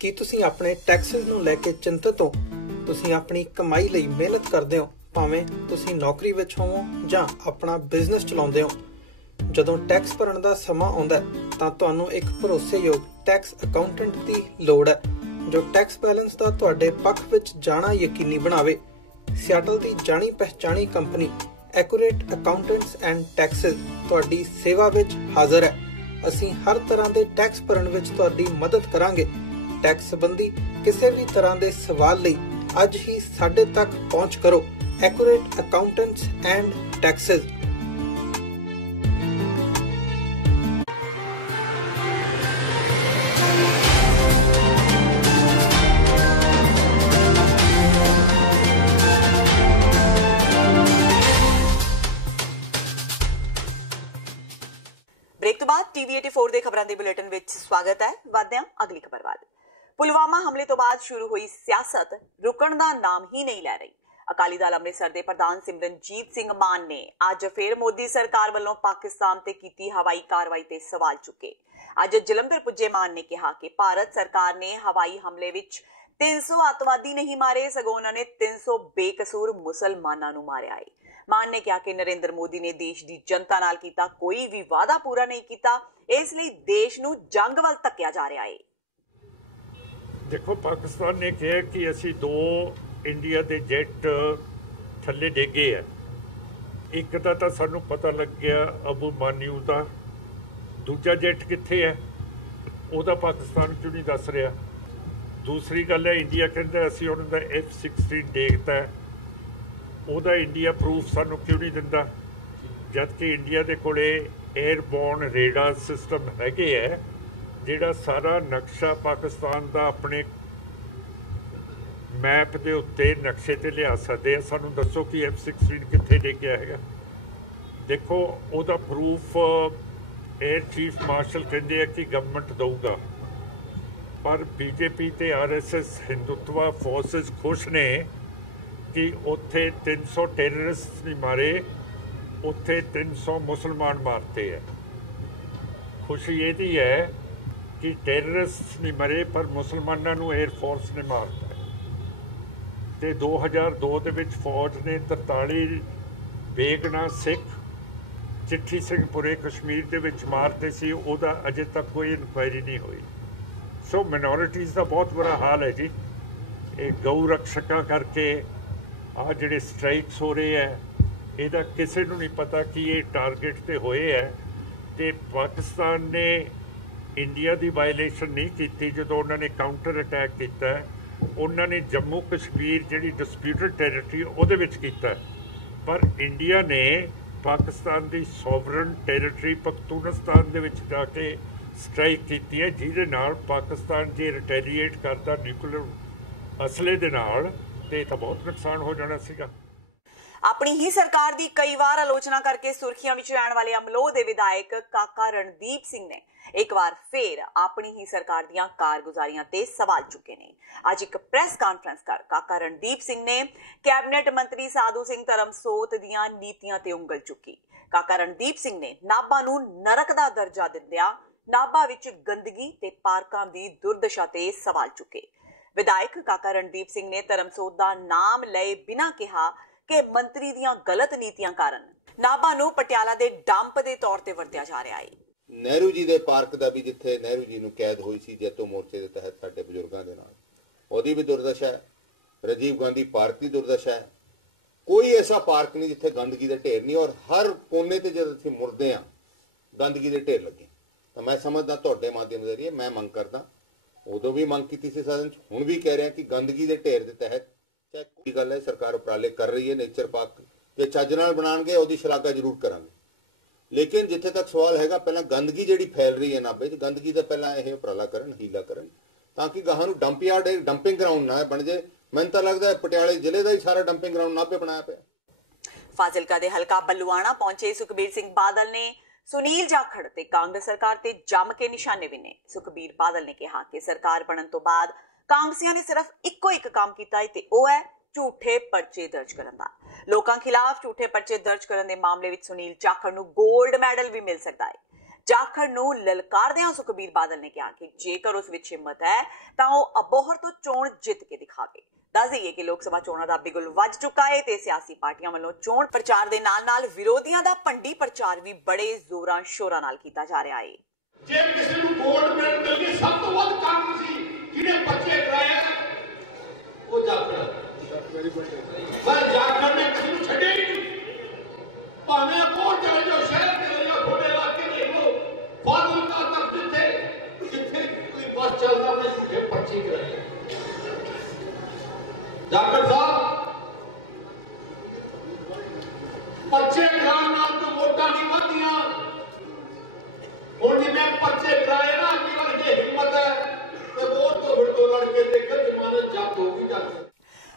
ਕੀ ਤੁਸੀਂ ਆਪਣੇ ਟੈਕਸਿਸ ਨੂੰ ਲੈ ਕੇ ਚਿੰਤਤ ਹੋ? ਤੁਸੀਂ ਆਪਣੀ ਕਮਾਈ ਲਈ ਮਿਹਨਤ ਕਰਦੇ ਹੋ, ਭਾਵੇਂ ਤੁਸੀਂ ਨੌਕਰੀ ਵਿੱਚ ਹੋਵੋ ਜਾਂ ਆਪਣਾ ਬਿਜ਼ਨਸ ਚਲਾਉਂਦੇ ਹੋ। ਜਦੋਂ ਟੈਕਸ ਭਰਨ ਦਾ ਸਮਾਂ ਆਉਂਦਾ ਤਾਂ ਤੁਹਾਨੂੰ ਇੱਕ ਭਰੋਸੇਯੋਗ ਟੈਕਸ ਅਕਾਊਂਟੈਂਟ ਦੀ ਲੋੜ ਹੈ ਜੋ ਟੈਕਸ ਬੈਲੈਂਸ ਦਾ ਤੁਹਾਡੇ ਪੱਖ ਵਿੱਚ ਜਾਣਾ ਯਕੀਨੀ ਬਣਾਵੇ। ਸਿਆਟਲ ਦੀ ਜਾਣੀ ਪਛਾਣੀ company accurate accountants and taxes ਤੁਹਾਡੀ ਸੇਵਾ ਵਿੱਚ ਹਾਜ਼ਰ ਹੈ। ਅਸੀਂ ਹਰ ਤਰ੍ਹਾਂ ਦੇ ਟੈਕਸ ਭਰਨ ਵਿੱਚ ਤੁਹਾਡੀ ਮਦਦ ਕਰਾਂਗੇ। ਟੈਕਸ ਸੰਬੰਧੀ ਕਿਸੇ ਵੀ ਤਰ੍ਹਾਂ ਦੇ ਸਵਾਲ ਲਈ ਅੱਜ ਹੀ ਸਾਡੇ ਤੱਕ ਪਹੁੰਚ ਕਰੋ। Accurate accountants and taxes. Break ਤੋਂ ਬਾਅਦ TV 84 ਦੇ ਖਬਰਾਂ ਦੇ ਬੁਲੇਟਿਨ ਵਿੱਚ ਸਵਾਗਤ ਹੈ। ਵਧਦੇ ਹਾਂ ਅਗਲੀ ਖਬਰ ਵੱਲ। ਪੁਲਵਾਮਾ ਹਮਲੇ ਤੋਂ ਬਾਅਦ ਸ਼ੁਰੂ ਹੋਈ ਸਿਆਸਤ ਰੁਕਣ ਦਾ ਨਾਮ ਹੀ ਨਹੀਂ ਲੈ ਰਹੀ। ਅਕਾਲੀ ਦਲ ਅੰਮ੍ਰਿਤਸਰ ਦੇ ਪ੍ਰਧਾਨ ਸਿਮਰਨਜੀਤ ਸਿੰਘ ਮਾਨ ਨੇ ਅੱਜ ਫਿਰ ਮੋਦੀ ਸਰਕਾਰ ਵੱਲੋਂ ਪਾਕਿਸਤਾਨ ਤੇ ਕੀਤੀ ਹਵਾਈ ਕਾਰਵਾਈ ਤੇ ਸਵਾਲ ਚੁੱਕੇ। ਅੱਜ ਜਲੰਧਰ ਪੁੱਜੇ ਮਾਨ ਨੇ ਕਿਹਾ ਕਿ ਭਾਰਤ ਸਰਕਾਰ ਨੇ ਹਵਾਈ ਹਮਲੇ ਵਿੱਚ 300 ਅੱਤਵਾਦੀ ਨਹੀਂ ਮਾਰੇ, ਸਗੋਂ ਉਹਨਾਂ ਨੇ 300 ਬੇਕਸੂਰ ਮੁਸਲਮਾਨਾਂ ਨੂੰ ਮਾਰਿਆ ਹੈ। ਮਾਨ ਨੇ ਕਿਹਾ ਕਿ ਨਰਿੰਦਰ ਮੋਦੀ ਨੇ ਦੇਸ਼ ਦੀ ਜਨਤਾ ਨਾਲ ਕੀਤਾ ਕੋਈ ਵੀ ਵਾਅਦਾ ਪੂਰਾ ਨਹੀਂ ਕੀਤਾ, ਇਸ ਲਈ ਦੇਸ਼ ਨੂੰ ਜੰਗ ਵੱਲ ਧੱਕਿਆ ਜਾ ਰਿਹਾ ਹੈ। देखो, पाकिस्तान ने कहा कि असी 2 इंडिया के जेट थले डिगे है। एक का तो सानू पता लग गया अबू मान्यू का, दूजा जेट कित्थे है ਉਹਦਾ पाकिस्तान क्यों नहीं दस रहा। दूसरी गल है इंडिया कहता असी उन्होंने F-16 देखता है, ਉਹਦਾ इंडिया प्रूफ सानू क्यों नहीं दिंदा, जबकि इंडिया के कोले एयरबोर्न रेडार सिस्टम हैगे है ਜਿਹੜਾ ਸਾਰਾ ਨਕਸ਼ਾ ਪਾਕਿਸਤਾਨ ਦਾ ਆਪਣੇ ਮੈਪ ਦੇ ਉੱਤੇ ਨਕਸ਼ੇ ਤੇ ਲਿਆ ਸਕਦੇ ਆ। ਸਾਨੂੰ ਦੱਸੋ ਕਿ F-16 ਕਿੱਥੇ ਡਿੱਗਿਆ ਹੈਗਾ। ਦੇਖੋ ਉਹਦਾ ਪ੍ਰੂਫ 에ਅਰ ਚੀਫ ਮਾਰਸ਼ਲ ਕਹਿੰਦੇ ਆ ਕਿ ਗਵਰਨਮੈਂਟ ਦਊਗਾ, ਪਰ ਬੀਜੇਪੀ ਤੇ RSS ਹਿੰਦੂਤਵਾ ਫੋਰਸਸ ਖੁਸ਼ ਨੇ ਕਿ ਉੱਥੇ 300 ਟੈਰਰਿਸਟ ਨਹੀਂ ਮਾਰੇ, ਉੱਥੇ 300 ਮੁਸਲਮਾਨ ਮਾਰਤੇ ਹੈ। ਖੁਸ਼ੀ ਇਹਦੀ ਹੈ कि टैररिस्ट नहीं मरे पर मुसलमानों को एयरफोर्स ने मारता है। तो 2002 ਦੇ ਵਿੱਚ फौज ने 43 बेगना सिख चिट्ठी सिंह पूरे कश्मीर ਦੇ ਵਿੱਚ मारते सी, ਉਹਦਾ अजे तक कोई इनक्वायरी नहीं हुई। सो मिनोरिटीज़ का बहुत बुरा हाल है जी। ये गौ रक्षकों करके आ ਜਿਹੜੇ स्ट्राइक्स हो रहे हैं, ਇਹਦਾ ਕਿਸੇ ਨੂੰ नहीं पता कि ये टारगेट ਤੇ होए है। तो पाकिस्तान ने इंडिया की वायलेशन नहीं की जो उन्होंने काउंटर अटैक किया। उन्होंने जम्मू कश्मीर जी डिस्प्यूटेड टैरेटरी वो किया, पर इंडिया ने पाकिस्तान की सॉवरन टैरेटरी पख्तूनस्तान दे विच जाके स्ट्राइक की है, जिहदे नाल पाकिस्तान जे रिटेलीएट करता न्यूक्लियर असले दे नाल ते तां बहुत नुकसान हो जाना सीगा। अपनी ही सरकार की कई बार आलोचना करके सुर्खियां विच रहने वाले अमलोह के विधायक काका रणदीप सिंह ने एक बार फिर अपनी ही सरकार दीयां कारगुजारियां ते सवाल चुके ने। आज एक प्रेस कॉन्फ्रेंस कर काका रणदीप सिंह ने कैबिनेट मंत्री साधू सिंह धर्मसोत दीयां नीतियां ते उंगल चुकी। काका रणदीप सिंह ने नाभा नूं नरक दा दर्जा दिंदियां नाभा विच गंदगी ते पार्कां दी दुर्दशा ते सवाल चुके। विधायक काका रणदीप सिंह ने धर्मसोत दा नाम लए बिना कहा कि मंत्री दीयां गलत नीतियां कारण नाभा नूं पटियाला दे डंप दे तौर ते वरतिया जा रहा है। नेहरू जी दे पार्क दा भी जिथे नेहरू जी नूं कैद हुई सी जैतो मोर्चे दे तहत साडे बजुर्गां दे नाल, ओहदी भी दुर्दशा है। राजीव गांधी पार्क की दुर्दशा है। कोई ऐसा पार्क नहीं जिथे गंदगी दे ढेर नहीं, और हर कोने ते जद असीं मुड़दे आ गंदगी दे ढेर लगे। तो मैं समझदा तुहाडे माध्यम दे जरिए मैं मंग करदा, उदों भी मंग कीती सी सदन च, हुण भी कह रहा कि गंदगी दे ढेर दे तहत चाहे कोई गल है सरकार उपराले कर रही है, नेचर पार्क जे ਚੱਜ ਨਾਲ ਬਣਾਣਗੇ ਉਹਦੀ ਸ਼ਲਾਘਾ ਜ਼ਰੂਰ ਕਰਾਂਗੇ। लेकिन जिथे तक सवाल हैगा पहला गंदगी जी फैल रही है नाभे च, गंदगी का पहला यह उपराला करन, हीला करन, ताकि गाहां नूं डंप यार्ड एक डंपिंग ग्राउंड ना बन जाए। मैनूं तां लगदा है पटियाले जिले का ही सारा डंपिंग ग्राउंड नाभे बनाया पिया। फाजिलका दे हलका बल्लूआणा पहुंचे सुखबीर सिंह बादल ने सुनील जाखड़ ते कांग्रेस सरकार ते जम के निशाने विने। सुखबीर बादल ने कहा कि सरकार बनन तो बाद कांग्रेसियां ने सिर्फ इक्को एक काम कीता है ते ओह है झूठे पर्चे दर्ज करन दा। लोकां खिलाफ झूठे पर्चे दर्ज करन दे मामले विच सुनील जाखड़ नूं गोल्ड मैडल भी मिल सकदा है। जाखड़ नूं ललकारदियां सुखबीर बादल ने कहा कि जेकर उस विच हिम्मत है तां ओह अबोहर तो चोण जित के दिखावे। दस दईए कि लोक सभा चोणां दा बिगुल वज चुका है ते सियासी पार्टियां वल्लों चोण प्रचार दे नाल-नाल विरोधियां दा भंडी प्रचार भी बड़े जोरां शोरां नाल कीता जा रहा है। जे किसी नूं गोल्ड मैडल मिल गई सब तो वध कांग्रेसी जिहने बच्चे कराए वो जाखड़ पर जाखड़ ने किसी को छड़े ही नहीं। भावे कोट चले जाओ, शहर चले जाओ, थोड़े इलाके देख लो, फाजिलका तक जिथे कोई बस चलता मैं झूठे पर्ची कराए। जाखड़ साहब पर्चे कराने नाल तो वोटां नहीं वधदियां। हुण जिन्हें पर्चे कराए ना अगे वर्गे हिम्मत है तो वोट तो फिर तो लड़के देकर जमानत जब्त होगी। जाखड़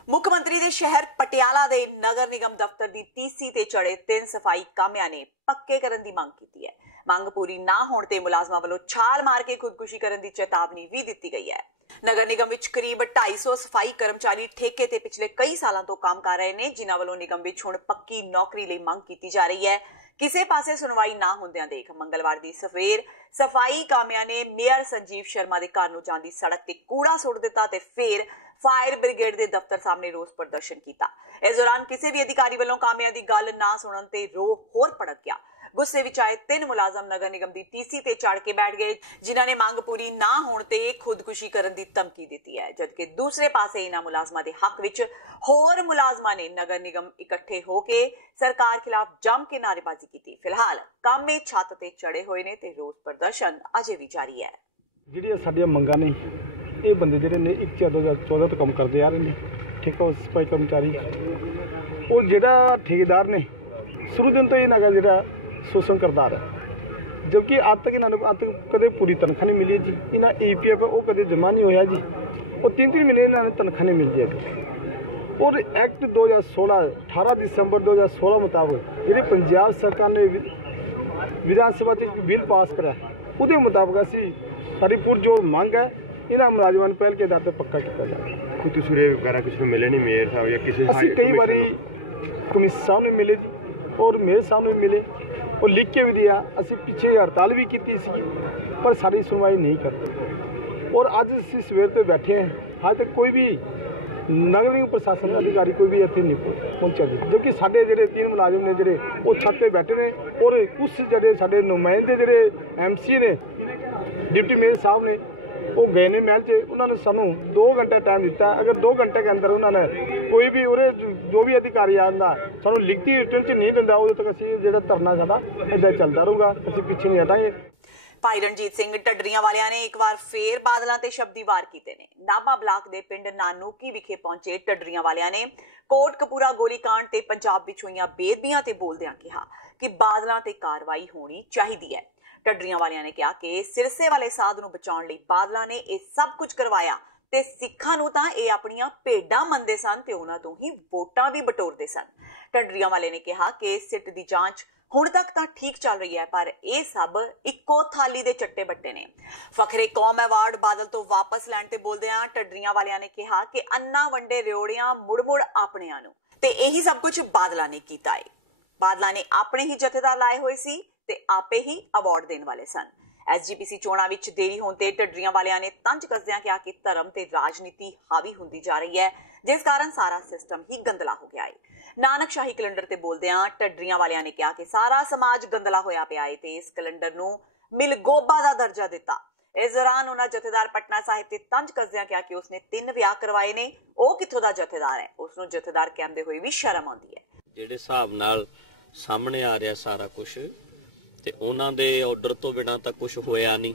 मुख्यमंत्री दे शहर पटियाला दे नगर निगम दफ्तर दी टीसी ते चढ़े 3 सफाई कामियां ने पक्के करन दी मांग की है। मांग पूरी ना होने ते मुलाजमां वालों छाल मार के खुदकुशी करन दी चेतावनी भी दी गई है। नगर निगम विच करीब 250 सफाई कर्मचारी ठेके ते पिछले कई सालों तो काम कर रहे हैं, जिन्हां वालों निगम विच हुण पक्की नौकरी लई मांग की जा रही है। किसी पासे सुनवाई ना होंदियां देख मंगलवार दी सवेर सफाई कामियां ने मेयर संजीव शर्मा दे घर नूं जांदी सड़क ते कूड़ा सुट दिता ते फिर फायर ब्रिगेड के दफ्तर सामने रोस प्रदर्शन किया। इस दौरान ਕਿਸੇ ਵੀ ਅਧਿਕਾਰੀ ਵੱਲੋਂ ਕਾਮਿਆਂ ਦੀ ਗੱਲ ਨਾ ਸੁਣਨ ਤੇ ਰੋਹ ਹੋਰ ਭੜਕ ਗਿਆ। ਗੁੱਸੇ ਵਿੱਚ ਆਏ 3 ਮੁਲਾਜ਼ਮ ਨਗਰ ਨਿਗਮ ਦੀ ਟੀਸੀ ਤੇ ਚੜ ਕੇ ਬੈਠ ਗਏ, ਜਿਨ੍ਹਾਂ ਨੇ ਮੰਗ ਪੂਰੀ ਨਾ ਹੋਣ ਤੇ ਖੁਦਕੁਸ਼ੀ ਕਰਨ ਦੀ ਧਮਕੀ ਦਿੱਤੀ ਹੈ। ਜਦਕਿ ਦੂਸਰੇ ਪਾਸੇ ਇਹਨਾਂ ਮੁਲਾਜ਼ਮਾਂ ਦੇ ਹੱਕ ਵਿੱਚ ਹੋਰ ਮੁਲਾਜ਼ਮਾਂ ਨੇ ਨਗਰ ਨਿਗਮ ਇਕੱਠੇ ਹੋ ਕੇ ਸਰਕਾਰ ਖਿਲਾਫ ਜੰਮ ਕੇ ਨਾਅਰੇਬਾਜ਼ੀ ਕੀਤੀ। ਫਿਲਹਾਲ ਕਾਮੇ ਛੱਤ ਤੇ ਚੜੇ ਹੋਏ ਨੇ ਤੇ ਰੋਸ ਪ੍ਰਦਰਸ਼ਨ ਅਜੇ ਵੀ ਜਾਰੀ ਹੈ। ਜਿਹੜੀਆਂ ਸਾਡੀਆਂ ਮੰਗਾਂ ਨੇ, ਇਹ ਬੰਦੇ ਜਿਹੜੇ ਨੇ 2014 ਤੋਂ ਕੰਮ ਕਰਦੇ ਆ ਰਹੇ ਨੇ, ਠੇਕਾ ਸਫਾਈ ਕਰਮਚਾਰੀ। ਉਹ ਜਿਹੜਾ ਠੇਕੇਦਾਰ ਨੇ ਸ਼ੁਰੂ ਦਿਨ ਤੋਂ ਇਹਨਾਂ ਦਾ ਜਿਹੜਾ शोषण करता रहा, जबकि अब तक इन्होंने कदे पूरी तनख्वाह नहीं मिली जी। इन्हें EPF वो कदे जमा नहीं होया जी, और 3-3 महीने इन्होंने तनख्वाह नहीं मिलती है। और एक्ट 2016 18 दिसंबर 2016 मुताबिक जी पंजाब सरकार ने विधान सभा बिल पास कराया, उसके मुताबिक असी सारी पूरी जो मंग है इन्होंने मुलाजमान पहल के आधार पर पक्का किया जाए। कोई तस्वीरें वगैरह कुछ मिले नहीं, मेयर साहब या किसी असी कई बार कमिश्नर साहब ने मिले जी और मेयर साहब ने मिले और लिख के भी दिया। असी पिछे हड़ताल भी की सी, पर सारी सुनवाई नहीं करते। और अज असी सवेर से बैठे हैं, आज तक कोई भी नगर निगम प्रशासन अधिकारी कोई भी इतने नहीं पहुंचा जी। जबकि साढ़े जो 3 मुलाजिम ने जोड़े वो छत पर बैठे ने, और उस जोड़े साढ़े नुमाइंदे जोड़े MC ने डिप्टी मेयर साहब ने वो गए ने महल से, उन्होंने सानू 2 घंटे टाइम दिता। अगर 2 घंटे के अंदर उन्होंने कोई भी उरे जो भी अधिकारी आंदा सानू लिखती रिटर्न च नहीं दिंदा, उदों तक असीं जेहड़ा धरना साडा इदां चलदा रहूगा, असीं पिछे नहीं हटांगे। ਭਾਈ ਰਣਜੀਤ ਸਿੰਘ ਢੱਡਰੀਆਂ ਵਾਲਿਆਂ ਨੇ ਇੱਕ ਵਾਰ ਫੇਰ ਬਾਦਲਾਂ ਤੇ ਸ਼ਬਦੀ ਵਾਰ ਕੀਤੇ ਨੇ। ਨਾਭਾ ਬਲਾਕ ਦੇ ਪਿੰਡ ਨਾਨੂਕੀ ਵਿਖੇ ਪਹੁੰਚੇ ਢੱਡਰੀਆਂ ਵਾਲਿਆਂ ਨੇ ਕੋਟਕਪੂਰਾ ਗੋਲੀकांड ਤੇ ਪੰਜਾਬ ਵਿੱਚ ਹੋਈਆਂ ਬੇਅਦਬੀਆਂ ਤੇ ਬੋਲਦਿਆਂ ਕਿਹਾ ਕਿ ਬਾਦਲਾਂ ਤੇ ਕਾਰਵਾਈ ਹੋਣੀ ਚਾਹੀਦੀ ਹੈ। ਢੱਡਰੀਆਂ ਵਾਲਿਆਂ ਨੇ ਕਿਹਾ ਕਿ ਸਿਰਸੇ ਵਾਲੇ ਸਾਧ ਨੂੰ ਬਚਾਉਣ ਲਈ ਬਾਦਲਾਂ ਨੇ ਇਹ ਸਭ ਕੁਝ ਕਰਵਾਇਆ ਤੇ ਸਿੱਖਾਂ ਨੂੰ ਤਾਂ ਇਹ ਆਪਣੀਆਂ ਭੇਡਾਂ ਮੰਨਦੇ ਸਨ ਤੇ ਉਹਨਾਂ ਤੋਂ ਹੀ ਵੋਟਾਂ ਵੀ ਬਟੋਰਦੇ ਸਨ। ਢੱਡਰੀਆਂ ਵਾਲੇ ਨੇ ਕਿਹਾ ਕਿ ਸਿੱਟ ਦੀ ਜਾਂਚ ਹੁਣ ਤੱਕ ਤਾਂ ਠੀਕ ਚੱਲ ਰਹੀ ਹੈ, ਪਰ ਇਹ ਸਭ ਇੱਕੋ ਥਾਲੀ ਦੇ ਚੱਟੇ ਬੱਟੇ ਨੇ। ਫਖਰੇ ਕੌਮ ਐਵਾਰਡ ਬਾਦਲ ਤੋਂ ਵਾਪਸ ਲੈਣ ਤੇ ਬੋਲਦਿਆਂ ਢੱਡਰੀਆਂ ਵਾਲਿਆਂ ਨੇ ਕਿਹਾ ਕਿ ਅੰਨਾ ਵੰਡੇ ਰਿਓੜੀਆਂ ਮੁੜ-ਮੁੜ ਆਪਣਿਆਂ ਨੂੰ, ਤੇ ਇਹੀ ਸਭ ਕੁਝ ਬਾਦਲਾਂ ਨੇ ਕੀਤਾ ਹੈ। ਬਾਦਲਾਂ ਨੇ ਆਪਣੇ ਹੀ ਜਥੇਦਾਰ ਲਾਏ ਹੋਏ ਸੀ ਤੇ ਆਪੇ ਹੀ ਅਵਾਰਡ ਦੇਣ ਵਾਲੇ ਸਨ। SGPC ਚੋਣਾਂ ਵਿੱਚ ਦੇਰੀ ਹੋਣ ਤੇ ਢੱਡਰੀਆਂ ਵਾਲਿਆਂ ਨੇ ਤੰਜ ਕੱਸਦਿਆਂ ਕਿਹਾ ਕਿ ਧਰਮ ਤੇ ਰਾਜਨੀਤੀ ਹਾਵੀ ਹੁੰਦੀ ਜਾ ਰਹੀ ਹੈ, ਜਿਸ ਕਾਰਨ ਸਾਰਾ ਸਿਸਟਮ ਹੀ ਗੰਦਲਾ ਹੋ ਗਿਆ ਹੈ। ਨਾਨਕਸ਼ਾਹੀ ਕੈਲੰਡਰ ਤੇ ਬੋਲਦਿਆਂ ਢੱਡਰੀਆਂ ਵਾਲਿਆਂ ਨੇ ਕਿਹਾ ਕਿ ਸਾਰਾ ਸਮਾਜ ਗੰਦਲਾ ਹੋਇਆ ਪਿਆ ਹੈ ਤੇ ਇਸ ਕੈਲੰਡਰ ਨੂੰ ਮਿਲਗੋਬਾ ਦਾ ਦਰਜਾ ਦਿੱਤਾ। ਇਸ ਦੌਰਾਨ ਉਹਨਾਂ ਜਥੇਦਾਰ ਪਟਨਾ ਸਾਹਿਬ ਤੇ ਤੰਜ ਕੱਸਦਿਆਂ ਕਿਹਾ ਕਿ ਉਸਨੇ 3 ਵਿਆਹ ਕਰਵਾਏ ਨੇ, ਉਹ ਕਿੱਥੋਂ ਦਾ ਜਥੇਦਾਰ ਹੈ, ਉਸਨੂੰ ਜਥੇਦਾਰ ਕਹਿੰਦੇ ਹੋਏ ਵੀ ਸ਼ਰਮ ਆਉਂਦੀ ਹੈ। ਜਿਹੜੇ ਹਿਸਾਬ ਨਾਲ ਸਾਹਮਣੇ ਆ ਰਿਹਾ ਸਾਰਾ ਕੁਝ ਤੇ ਉਹਨਾਂ ਦੇ ਆਰਡਰ ਤੋਂ ਬਿਨਾਂ ਤਾਂ ਕੁਝ ਹੋਇਆ ਨਹੀਂ,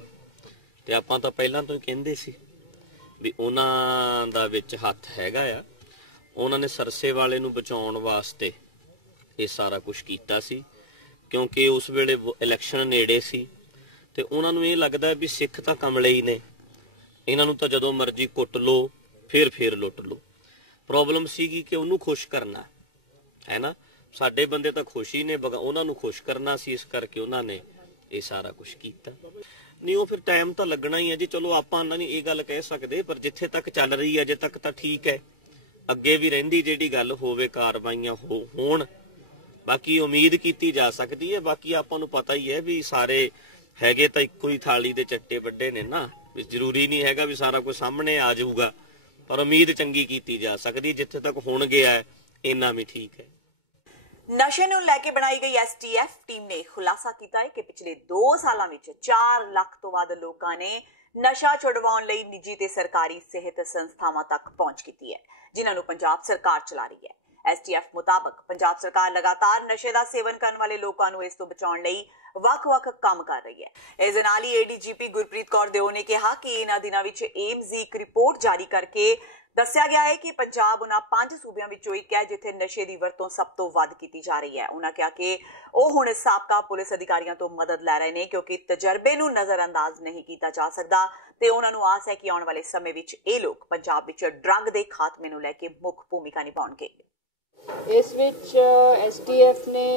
ਤੇ ਆਪਾਂ ਤਾਂ ਪਹਿਲਾਂ ਤੋਂ ਹੀ ਕਹਿੰਦੇ ਸੀ ਵੀ ਉਹਨਾਂ ਦਾ ਵਿੱਚ ਹੱਥ ਹੈਗਾ ਆ। ਉਹਨਾਂ ਨੇ ਸਰਸੇ ਵਾਲੇ ਨੂੰ ਬਚਾਉਣ ਵਾਸਤੇ ਇਹ ਸਾਰਾ ਕੁਝ ਕੀਤਾ ਸੀ, ਕਿਉਂਕਿ ਉਸ ਵੇਲੇ ਇਲੈਕਸ਼ਨ ਨੇੜੇ ਸੀ ਤੇ ਉਹਨਾਂ ਨੂੰ ਇਹ ਲੱਗਦਾ ਵੀ ਸਿੱਖ ਤਾਂ ਕਮਲੇ ਹੀ ਨੇ, ਇਹਨਾਂ ਨੂੰ ਤਾਂ ਜਦੋਂ ਮਰਜ਼ੀ ਕੁੱਟ ਲਓ ਫੇਰ ਲੁੱਟ ਲਓ। ਪ੍ਰੋਬਲਮ ਸੀਗੀ ਕਿ ਉਹਨੂੰ ਖੁਸ਼ ਕਰਨਾ ਹੈ ਨਾ, ਸਾਡੇ ਬੰਦੇ ਤਾਂ ਖੁਸ਼ ਹੀ ਨੇ, ਉਹਨਾਂ ਨੂੰ ਖੁਸ਼ ਕਰਨਾ ਸੀ, ਇਸ ਕਰਕੇ ਉਹਨਾਂ ਨੇ ਇਹ ਸਾਰਾ ਕੁਝ ਕੀਤਾ। ਨਹੀਂ ਉਹ ਫਿਰ ਟਾਈਮ ਤਾਂ ਲੱਗਣਾ ਹੀ ਹੈ ਜੀ। ਚਲੋ ਆਪਾਂ ਨਹੀਂ ਇਹ ਗੱਲ ਕਹਿ ਸਕਦੇ, ਪਰ ਜਿੱਥੇ ਤੱਕ ਚੱਲ ਰਹੀ ਹੈ ਅਜੇ ਤੱਕ ਤਾਂ ਠੀਕ ਹੈ। ਅੱਗੇ ਵੀ ਰਹਿੰਦੀ ਜਿਹੜੀ ਗੱਲ ਹੋਵੇ, ਕਾਰਵਾਈਆਂ ਹੋਣ, ਬਾਕੀ ਉਮੀਦ ਕੀਤੀ ਜਾ ਸਕਦੀ ਹੈ। ਬਾਕੀ ਆਪਾਂ ਨੂੰ ਪਤਾ ਹੀ ਹੈ ਵੀ ਸਾਰੇ ਹੈਗੇ ਤਾਂ ਇੱਕੋ ਹੀ ਥਾਲੀ ਦੇ ਚੱਟੇ ਵੱਡੇ ਨੇ ਨਾ, ਵੀ ਜ਼ਰੂਰੀ ਨਹੀਂ ਹੈਗਾ ਵੀ ਸਾਰਾ ਕੁਝ ਸਾਹਮਣੇ ਆ ਜਾਊਗਾ, ਪਰ ਉਮੀਦ ਚੰਗੀ ਕੀਤੀ ਜਾ ਸਕਦੀ। ਜਿੱਥੇ ਤੱਕ ਹੁਣ ਗਿਆ ਹੈ ਇੰਨਾ ਵੀ ਠੀਕ ਹੈ। ਨਸ਼ੇ ਨੂੰ ਲੈ ਕੇ ਬਣਾਈ ਗਈ STF ਟੀਮ ਨੇ ਖੁਲਾਸਾ ਕੀਤਾ ਹੈ ਕਿ ਪਿਛਲੇ 2 ਸਾਲਾਂ ਵਿੱਚ 4 ਲੱਖ ਤੋਂ ਵੱਧ ਲੋਕਾਂ ਨੇ ਨਸ਼ਾ ਛੁਡਵਾਉਣ ਲਈ ਨਿੱਜੀ ਤੇ ਸਰਕਾਰੀ ਸਿਹਤ ਸੰਸਥਾਵਾਂ ਤੱਕ ਪਹੁੰਚ ਕੀਤੀ ਹੈ, ਜਿਨ੍ਹਾਂ ਨੂੰ ਪੰਜਾਬ ਸਰਕਾਰ ਚਲਾ ਰਹੀ ਹੈ। STF ਮੁਤਾਬਕ ਪੰਜਾਬ ਸਰਕਾਰ ਲਗਾਤਾਰ ਨਸ਼ੇ ਦਾ ਸੇਵਨ ਕਰਨ ਵਾਲੇ ਲੋਕਾਂ ਨੂੰ ਇਸ ਤੋਂ ਬਚਾਉਣ ਲਈ ਵੱਖ-ਵੱਖ ਕੰਮ ਕਰ ਰਹੀ ਹੈ। ਇਸ ਦੇ ਨਾਲ ਹੀ ADGP ਗੁਰਪ੍ਰੀਤ ਕੌਰ ਦਿਓ ਨੇ ਕਿਹਾ ਕਿ ਇਹਨਾਂ ਦਿਨਾਂ ਵਿੱਚ ਏਮਜ਼ ਦੀ ਇੱਕ ਰਿਪੋਰਟ ਜਾਰੀ ਕਰਕੇ ਦੱਸਿਆ ਗਿਆ ਹੈ ਕਿ ਪੰਜਾਬ ਉਹਨਾਂ 5 ਸੂਬਿਆਂ ਵਿੱਚੋਂ ਇੱਕ ਹੈ ਜਿੱਥੇ ਨਸ਼ੇ ਦੀ ਵਰਤੋਂ ਸਭ ਤੋਂ ਵੱਧ ਕੀਤੀ ਜਾ ਰਹੀ ਹੈ। ਉਹਨਾਂ ਕਿਹਾ ਕਿ ਉਹ ਹੁਣ ਸਾਬਕਾ ਪੁਲਿਸ ਅਧਿਕਾਰੀਆਂ ਤੋਂ ਮਦਦ ਲੈ ਰਹੇ ਨੇ, ਕਿਉਂਕਿ ਤਜਰਬੇ ਨੂੰ ਨਜ਼ਰਅੰਦਾਜ਼ ਨਹੀਂ ਕੀਤਾ ਜਾ ਸਕਦਾ ਤੇ ਉਹਨਾਂ ਨੂੰ ਆਸ ਹੈ ਕਿ ਆਉਣ ਵਾਲੇ ਸਮੇਂ ਵਿੱਚ ਇਹ ਲੋਕ ਪੰਜਾਬ ਵਿੱਚ ਡਰੱਗ ਦੇ ਖਾਤਮੇ ਨੂੰ ਲੈ ਕੇ ਮੁੱਖ ਭੂਮਿਕਾ ਨਿਭਾਉਣਗੇ। ਇਸ ਵਿੱਚ STF ਨੇ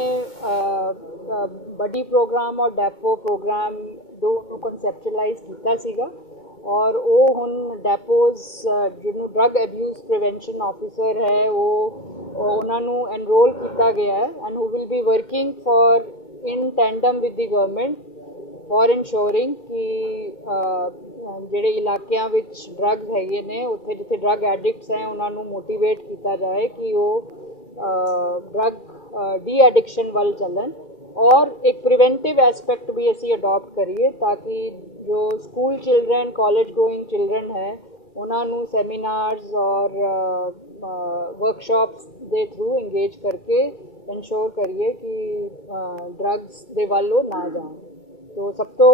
ਬਡੀ ਪ੍ਰੋਗਰਾਮ ਔਰ ਡੈਪੋ ਪ੍ਰੋਗਰਾਮ ਦੋ ਨੂੰ ਕਨਸੈਪਚੁਅਲਾਈਜ਼ ਕੀਤਾ ਸੀਗਾ, ਔਰ ਉਹ ਹੁਣ ਡੈਪੋਜ਼ ਜਿਹਨੂੰ ਡਰੱਗ ਅਬਿਊਜ਼ ਪ੍ਰੀਵੈਂਸ਼ਨ ਆਫਿਸਰ ਹੈ ਉਹਨਾਂ ਨੂੰ ਐਨਰੋਲ ਕੀਤਾ ਗਿਆ ਹੈ, and who will be working for in tandem with the government for ensuring ਕਿ ਜਿਹੜੇ ਇਲਾਕਿਆਂ ਵਿੱਚ ਡਰੱਗਸ ਹੈਗੇ ਨੇ, ਉੱਥੇ ਜਿੱਥੇ ਡਰੱਗ ਐਡਿਕਟਸ ਹੈ ਉਹਨਾਂ ਨੂੰ ਮੋਟੀਵੇਟ ਕੀਤਾ ਜਾਏ ਕਿ ਉਹ डी एडिक्शन ਵੱਲ ਚੱਲਣ और एक प्रिवेंटिव एस्पेक्ट भी असी अडॉप्ट करिए ताकि जो school children college going children है उन्होंने सैमीनार्स और वर्कशॉप्स के थ्रू इंगेज करके इंश्योर करिए कि ड्रग्स दे वालों ना जाए। तो सब तो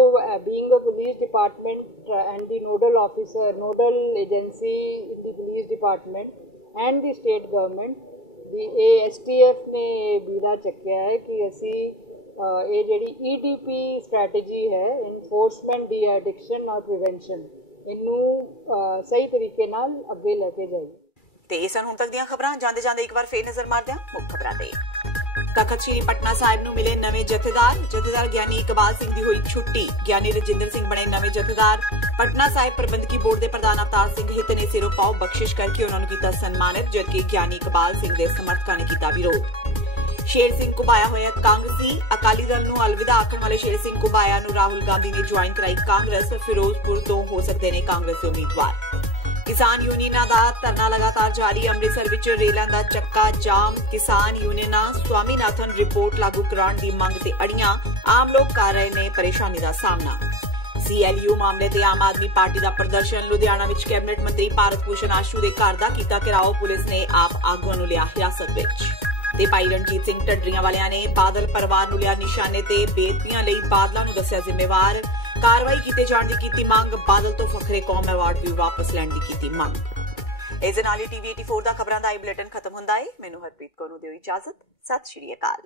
being a police department and the nodal officer nodal agency in the police department and the state government the ASTF ने बीड़ा चक्या है कि असी ये जी EDP स्ट्रैटेजी है इन्फोर्समेंट डी एडिक्शन और प्रिवेंशन इनू सही तरीके नाल अगे लेके जाइए। ਤੇ ਇਹ ਸਨ ਹੁਣ ਤੱਕ ਦੀਆਂ ਖਬਰਾਂ। ਜਾਂਦੇ ਜਾਂਦੇ ਇੱਕ ਵਾਰ ਫੇਰ ਨਜ਼ਰ ਮਾਰਦੇ ਹਾਂ ਮੁੱਖ ਖਬਰਾਂ ਤੇ। ਤਖਤ ਸ੍ਰੀ ਪਟਨਾ ਸਾਹਿਬ ਨੂੰ ਮਿਲੇ ਨਵੇਂ ਜਥੇਦਾਰ ਗਿਆਨੀ ਇਕਬਾਲ ਸਿੰਘ ਦੀ ਹੋਈ ਛੁੱਟੀ। ਗਿਆਨੀ ਰਜਿੰਦਰ ਸਿੰਘ ਬਣੇ ਨਵੇਂ ਜਥੇਦਾਰ। ਪਟਨਾ ਸਾਹਿਬ ਪ੍ਰਬੰਧਕੀ ਬੋਰਡ ਦੇ ਪ੍ਰਧਾਨ ਅਵਤਾਰ ਸਿੰਘ ਹਿੱਤ ਨੇ ਸਿਰੋਂ ਪਾਓ ਬਖਸ਼ਿਸ਼ ਕਰਕੇ ਉਹਨਾਂ ਨੂੰ ਕੀਤਾ ਸਨਮਾਨਿਤ, ਜਦਕਿ ਗਿਆਨੀ ਇਕਬਾਲ ਸਿੰਘ ਦੇ ਸਮਰਥਕਾਂ ਨੇ ਕੀਤਾ ਵਿਰੋਧ। ਸ਼ੇਰ ਸਿੰਘ ਘੁਬਾਇਆ ਹੋਇਆ ਕਾਂਗਰਸੀ। ਅਕਾਲੀ ਦਲ ਨੂੰ ਅਲਵਿਦਾ ਆਖਣ ਵਾਲੇ ਸ਼ੇਰ ਸਿੰਘ ਘੁਬਾਇਆ ਨੂੰ ਰਾਹੁਲ ਗਾਂਧੀ ਨੇ ਜੁਆਇਨ ਕਰਾਈ ਕਾਂਗਰਸ। ਫਿਰੋਜ਼ਪੁਰ ਤੋਂ ਹੋ ਸਕਦੇ ਨੇ ਕਾਂਗਰਸ ਦੇ ਉਮੀਦਵਾਰ। ਕਿਸਾਨ ਯੂਨੀਅਨਾਂ ਦਾ ਧਰਨਾ ਲਗਾਤਾਰ ਜਾਰੀ। ਅੰਮ੍ਰਿਤਸਰ ਵਿੱਚ ਰੇਲਾਂ ਦਾ ਚੱਕਾ ਜਾਮ। ਕਿਸਾਨ ਯੂਨੀਅਨਾਂ ਸਵਾਮੀਨਾਥਨ ਰਿਪੋਰਟ ਲਾਗੂ ਕਰਾਉਣ ਦੀ ਮੰਗ ਤੇ ਅੜੀਆਂ। ਆਮ ਲੋਕ ਕਰ ਰਹੇ ਨੇ ਪਰੇਸ਼ਾਨੀ ਦਾ ਸਾਹਮਣਾ। CLU ਮਾਮਲੇ ਤੇ ਆਮ ਆਦਮੀ ਪਾਰਟੀ ਦਾ ਪ੍ਰਦਰਸ਼ਨ। ਲੁਧਿਆਣਾ ਵਿੱਚ ਕੈਬਨਿਟ ਮੰਤਰੀ ਭਾਰਤ ਭੂਸ਼ਣ ਆਸ਼ੂ ਦੇ ਘਰ ਦਾ ਕੀਤਾ ਘਿਰਾਓ। ਪੁਲਿਸ ਨੇ ਆਪ ਆਗੂਆਂ ਨੂੰ ਲਿਆ ਹਿਰਾਸਤ ਵਿੱਚ। ਤੇ ਭਾਈ ਰਣਜੀਤ ਸਿੰਘ ਢੱਡਰੀਆਂ ਵਾਲਿਆਂ ਨੇ ਬਾਦਲ ਪਰਿਵਾਰ ਨੂੰ ਲਿਆ ਨਿਸ਼ਾਨੇ ਤੇ। ਬੇਦਬੀਆਂ ਲਈ ਬਾਦਲਾਂ ਨੂੰ ਦੱਸਿਆ ਜ਼ਿੰਮੇਵਾਰ। ਕਾਰਵਾਈ ਕੀਤੇ ਜਾਣ ਦੀ ਕੀਤੀ ਮੰਗ। ਬਾਦਲ ਤੋਂ ਫਖਰੇ ਕੌਮ ਅਵਾਰਡ ਵੀ ਵਾਪਸ ਲੈਣ ਦੀ ਕੀਤੀ ਮੰਗ। ਇਸ ਦੇ ਨਾਲ ਹੀ TV 84 ਦਾ ਖਬਰਾਂ ਦਾ ਇਹ ਬੁਲੇਟਿਨ ਖਤਮ ਹੁੰਦਾ ਹੈ। ਮੈਨੂੰ ਹਰਪ੍ਰੀਤ ਕੌਰ ਨੂੰ ਦਿਓ ਇਜਾਜ਼ਤ। ਸਤਿ ਸ਼੍ਰੀ ਅਕਾਲ।